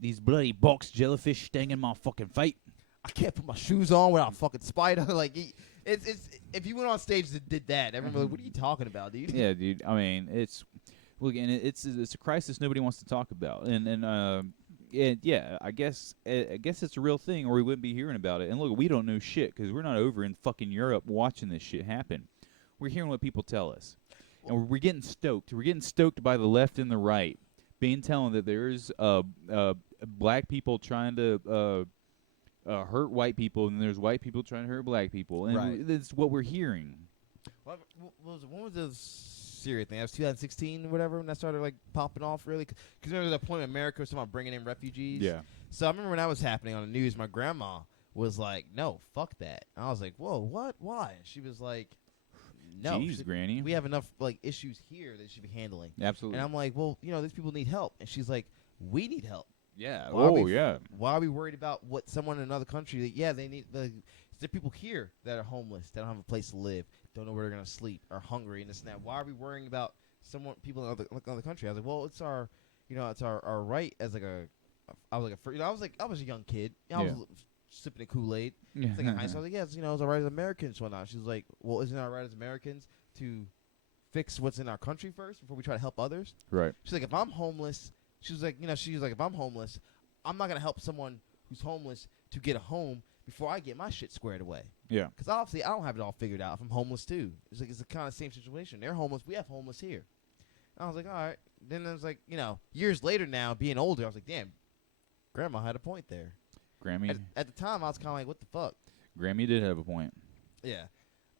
These bloody box jellyfish stinging my fucking feet. I can't put my shoes on without a fucking spider. Like it's if you went on stage that did that, everyone would be like, what are you talking about, dude? Yeah, dude. I mean, it's a crisis nobody wants to talk about, and yeah, I guess it's a real thing, or we wouldn't be hearing about it. And look, we don't know shit because we're not over in fucking Europe watching this shit happen. We're hearing what people tell us, and we're getting stoked. We're getting stoked by the left and the right, being telling that there's black people trying to hurt white people, and there's white people trying to hurt black people, and Right. that's what we're hearing. When was this Syria thing? That was 2016 or whatever when that started like popping off really. Because there was a point in America was talking about bringing in refugees. Yeah. So I remember when that was happening on the news, my grandma was like, "No, fuck that." And I was like, "Whoa, what? Why?" She was like, "No, Jeez, she said, Granny. we have enough like issues here that she should be handling." Absolutely. And I'm like, "Well, these people need help." And she's like, "We need help. Yeah. Why are Oh, we- yeah. Why are we worried about what someone in another country? They need. There are people here that are homeless, that don't have a place to live, don't know where they're gonna sleep, are hungry, and this and that. Why are we worrying about people in other country?" I was like, "Well, it's our, it's our right as like a." I was like, I was a young kid. I was sipping a Kool-Aid. It's like in high school. I was like, yeah, it's our right as Americans, whatnot. She was like, well, isn't it our right as Americans to fix what's in our country first before we try to help others? Right. She's like, if I'm homeless, if I'm homeless, I'm not gonna help someone who's homeless to get a home before I get my shit squared away. Yeah. Because obviously I don't have it all figured out. If I'm homeless too, it's the kind of same situation. They're homeless. We have homeless here. And I was like, all right. Then I was like, years later now, being older, I was like, damn, Grandma had a point there. Grammy. At the time, I was kind of like, what the fuck? Grammy did have a point. Yeah.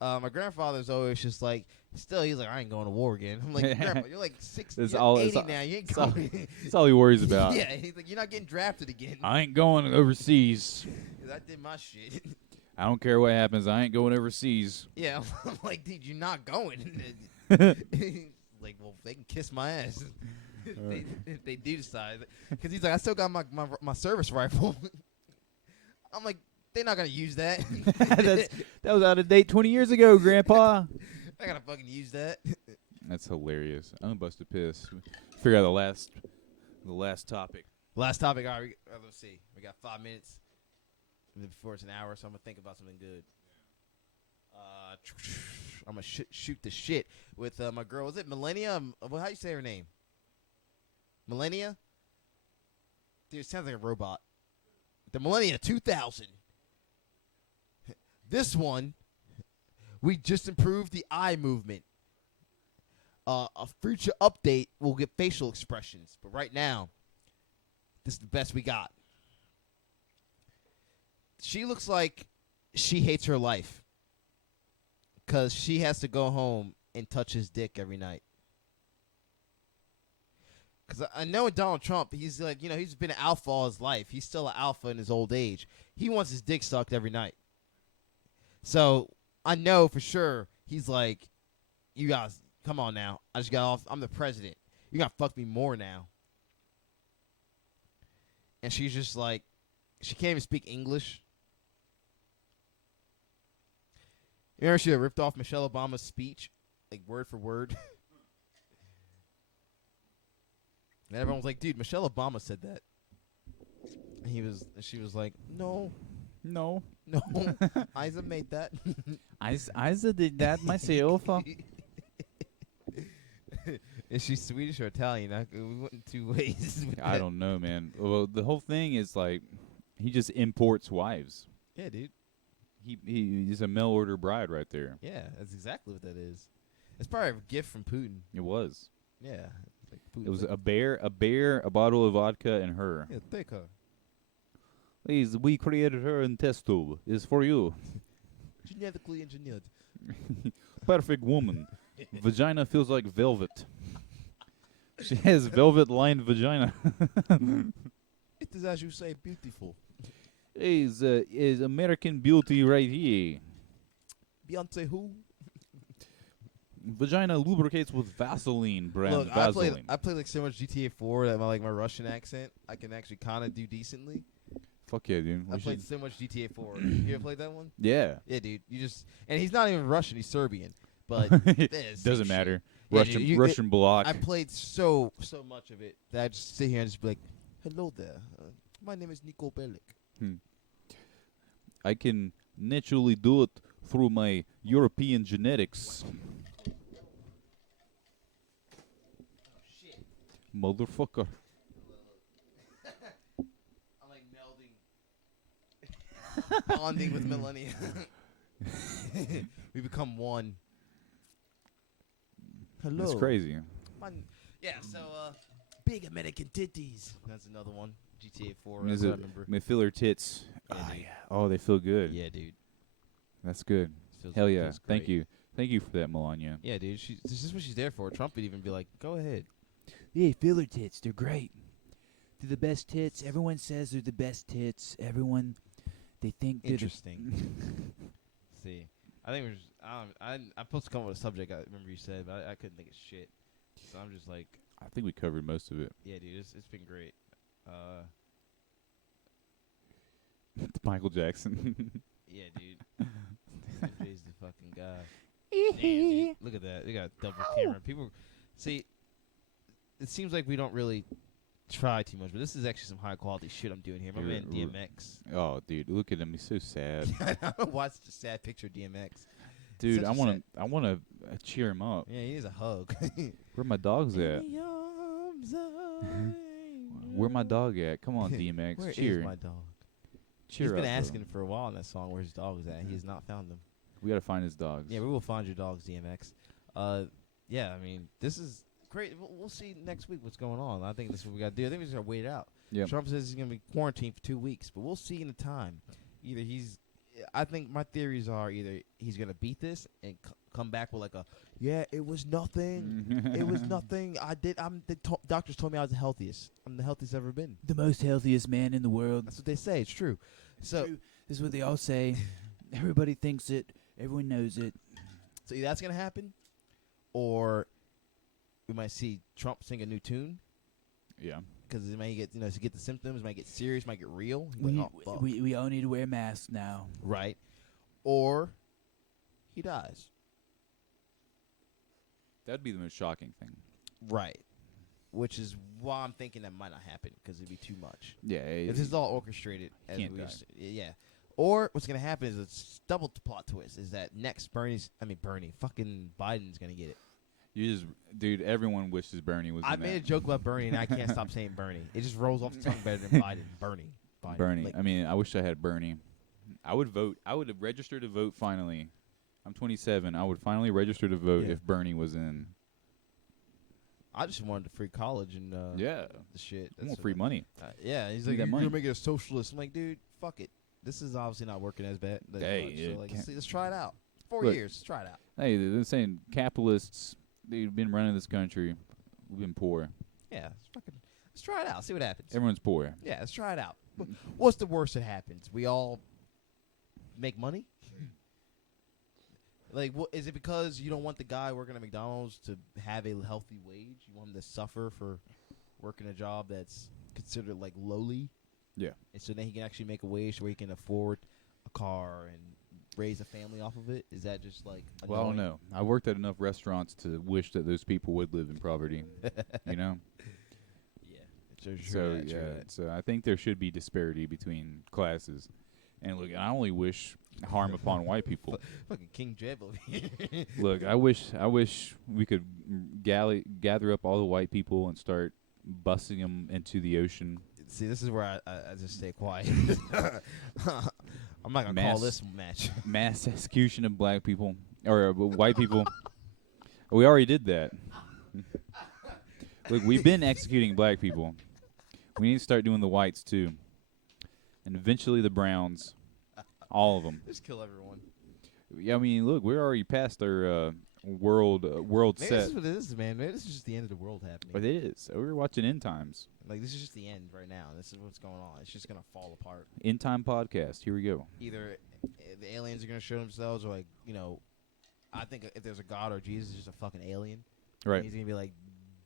My grandfather's always just like, he's like, I ain't going to war again. I'm like, Grandpa, you're like 60, you're 80 now. You ain't going. That's all he worries about. Yeah, he's like, you're not getting drafted again. I ain't going overseas. I did my shit. I don't care what happens. I ain't going overseas. Yeah, I'm like, dude, you're not going. Like, well, they can kiss my ass if they do decide. Because he's like, I still got my service rifle. I'm like, they're not gonna use that. That was out of date 20 years ago, Grandpa. I gotta fucking use that. That's hilarious. I'm bust a piss. Figure out the last topic. Last topic. All right, let's see. We got 5 minutes before it's an hour, so I'm gonna think about something good. I'm gonna shoot the shit with my girl. Is it Millennia? How you say her name? Millennia? Dude, it sounds like a robot. The Millennia 2000. This one, we just improved the eye movement. A future update will get facial expressions, but right now, this is the best we got. She looks like she hates her life because she has to go home and touch his dick every night. Because I know Donald Trump, he's like, he's been an alpha all his life. He's still an alpha in his old age. He wants his dick sucked every night. So I know for sure he's like, you guys, come on now. I just got off. I'm the president. You got to fuck me more now. And she's just like, she can't even speak English. You remember she ripped off Michelle Obama's speech, like word for word? And everyone was like, dude, Michelle Obama said that. And she was like, no, Isa made that. Isa did that myself. Is she Swedish or Italian? We went in two ways. I don't know, man. Well, the whole thing is like, he just imports wives. Yeah, dude. He's a mail order bride right there. Yeah, that's exactly what that is. It's probably a gift from Putin. It was. Yeah. Like Putin. It was a bear, a bottle of vodka, and her. Yeah, take her. Please, we created her in test tube. It's for you. Genetically engineered. Perfect woman. Vagina feels like velvet. She has velvet-lined vagina. It is, as you say, beautiful. Is American Beauty right here. Beyonce who? Vagina lubricates with Vaseline brand. Look, Vaseline. I played like so much GTA 4 that my Russian accent I can actually kind of do decently. Fuck yeah, dude. I played so much GTA 4. You ever played that one? Yeah. Yeah, dude. And he's not even Russian. He's Serbian. But doesn't matter. Yeah, Russian, dude, Russian block. I played so much of it that I just sit here and just be like, "Hello there, my name is Nico Bellic." I can naturally do it through my European genetics. Motherfucker. I'm like melding, bonding with millennia. We become one. Hello. That's crazy. Yeah, so big American titties. That's another one. GTA 4. Is I it remember. may feel her tits? Yeah, Oh, dude. yeah. Oh, they feel good. Yeah, dude. That's good. Hell yeah. Thank you. Thank you for that, Melania. Yeah, dude. This is what she's there for. Trump would even be like, "Go ahead." Yeah, filler tits. They're great. They're the best tits. Everyone says they're the best tits. Everyone, they think they're Interesting. See, I think we're just, I'm supposed to come up with a subject. I remember you said, but I couldn't think of shit. So I'm just like, I think we covered most of it. yeah, dude. It's been great. Michael Jackson. Yeah, dude. MJ's the fucking guy. Damn, dude. Look at that. They got double camera. People see. It seems like we don't really try too much, but this is actually some high quality shit I'm doing here. My man DMX. Oh, dude, look at him. He's so sad. I don't know why it's such a sad picture of DMX. Dude, Such I a want to cheer him up. Yeah, he needs a hug. Where my dog's at? Where my dog at? Come on, DMX. Where cheer. is my dog? Cheer He's been up, asking though. for a while in that song where his dog is at. He has not found them. We got to find his dogs. Yeah, we will find your dogs, DMX. Yeah, I mean, this is great. We'll see next week what's going on. I think this is what we got to do. I think we just got to wait it out. Yep. Trump says he's going to be quarantined for 2 weeks, but we'll see in the time. I think my theories are either he's going to beat this and come back with like it was nothing. It was nothing. Doctors told me I was the healthiest. I'm the healthiest I've ever been. The most healthiest man in the world. That's what they say. It's true. So True. This is what they all say. Everybody thinks it. Everyone knows it. So either that's going to happen, or we might see Trump sing a new tune. Yeah. Because it might get, to get the symptoms, might get serious, might get real. Fuck. We all need to wear masks now. Right. Or he dies. That'd be the most shocking thing. Right. Which is why I'm thinking that might not happen, because it'd be too much. Yeah. If this is all orchestrated, as Can't we die. used to, yeah. Or what's going to happen is a double plot twist, is that next fucking Biden's going to get it. Dude, everyone wishes Bernie was I in made a that. joke about Bernie, and I can't stop saying Bernie. It just rolls off the tongue better than Biden. Biden. Bernie. Like, I mean, I wish I had Bernie. I would vote. I would have registered to vote finally. I'm 27. I would finally register to vote Yeah. if Bernie was in. I just wanted free college and Yeah. the shit. I want That's free what- money. Yeah, he's Need like, that you're money. gonna make it a socialist. I'm like, dude, fuck it. This is obviously not working as bad. That Hey, much. it So like, can't- let's try it out. 4 Look. years, let's try it out. Hey, they're saying capitalists. They've been running this country. We've been poor. Yeah, let's try it out. See what happens. Everyone's poor. Yeah, let's try it out. What's the worst that happens? We all make money. Like, what is it? Because you don't want the guy working at McDonald's to have a healthy wage? You want him to suffer for working a job that's considered like lowly? Yeah. And so then he can actually make a wage where he can afford a car and raise a family off of it? Is that just like Well, I don't annoying? know. I worked at enough restaurants to wish that those people would live in poverty. You know. Yeah. True So that, true yeah. that. So I think there should be disparity between classes. And look, I only wish harm upon white people. Fucking King Jeb over here. Look, I wish we could gather up all the white people and start busting them into the ocean. See, this is where I just stay quiet. I'm not gonna call Mass- this match. Mass execution of black people or white people. We already did that. Look, we've been executing black people. We need to start doing the whites too, and eventually the browns, all of them. Just kill everyone. Yeah, I mean, look, we're already past our world Maybe this set. is what it is, man. Maybe this is just the end of the world happening. But it is. We're watching End Times. Like, this is just the end right now. This is what's going on. It's just gonna fall apart. End Time podcast. Here we go. Either the aliens are gonna show themselves, or like, I think if there's a God or Jesus is just a fucking alien. Right. And he's gonna be like,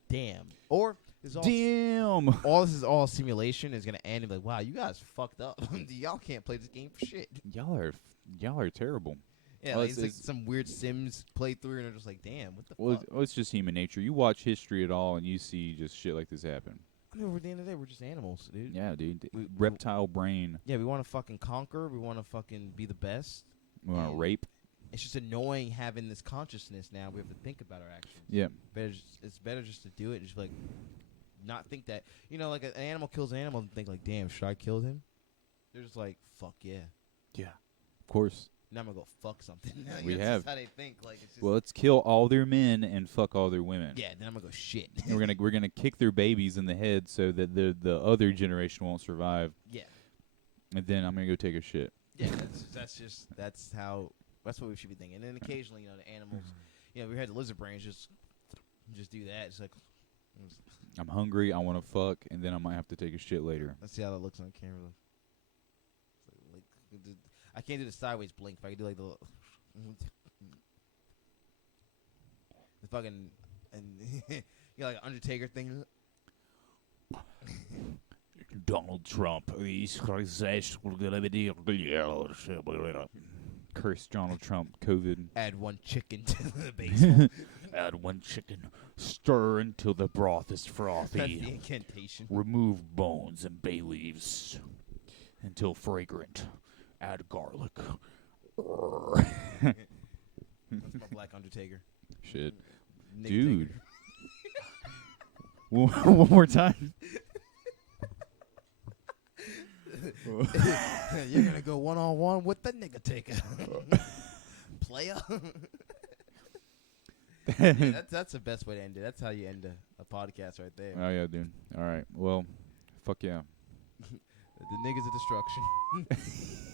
damn. Or this is all Damn. all this is all simulation is gonna end and be like, wow, you guys fucked up. Y'all can't play this game for shit. Y'all are terrible. Yeah, Well, like, it's- it's like it's- some weird Sims playthrough, and they're just like, damn, what the Well, fuck? it's just human nature. You watch history at all, and you see just shit like this happen. I mean, at the end of the day, we're just animals, dude. Yeah, dude. We- Reptile brain. Yeah, we want to fucking conquer. We want to fucking be the best. We want to And rape. It's just annoying having this consciousness now. We have to think about our actions. Yeah. It's better just to do it. Just like not think that like an animal kills an animal and think like, damn, should I kill him? They're just like, fuck yeah. Yeah. Of course. Now I'm gonna go fuck something. We That's have. just how they think. Like, it's just, Well, let's kill all their men and fuck all their women. yeah. Then I'm gonna go shit. And we're gonna kick their babies in the head so that the other generation won't survive. Yeah. And then I'm gonna go take a shit. Yeah. That's what we should be thinking. And then occasionally, the animals. We had the lizard brains just do that. It's like, I'm hungry. I want to fuck, and then I might have to take a shit later. let's see how that looks on camera. Like, I can't do the sideways blink, but I can do like the fucking and like an Undertaker thing. Donald Trump. He's Curse Donald Trump. COVID. Add one chicken to the baseball. Add one chicken. Stir until the broth is That's the frothy. incantation. Remove bones and bay leaves until fragrant. Add garlic. That's my Black Undertaker. Shit. Nick Dude. Taker. One more time. You're gonna go 1-on-1 with the nigga taker, player. Yeah, that's the best way to end it. That's how you end a podcast right there. Oh yeah, dude. All right. Well, fuck yeah. The niggas of destruction.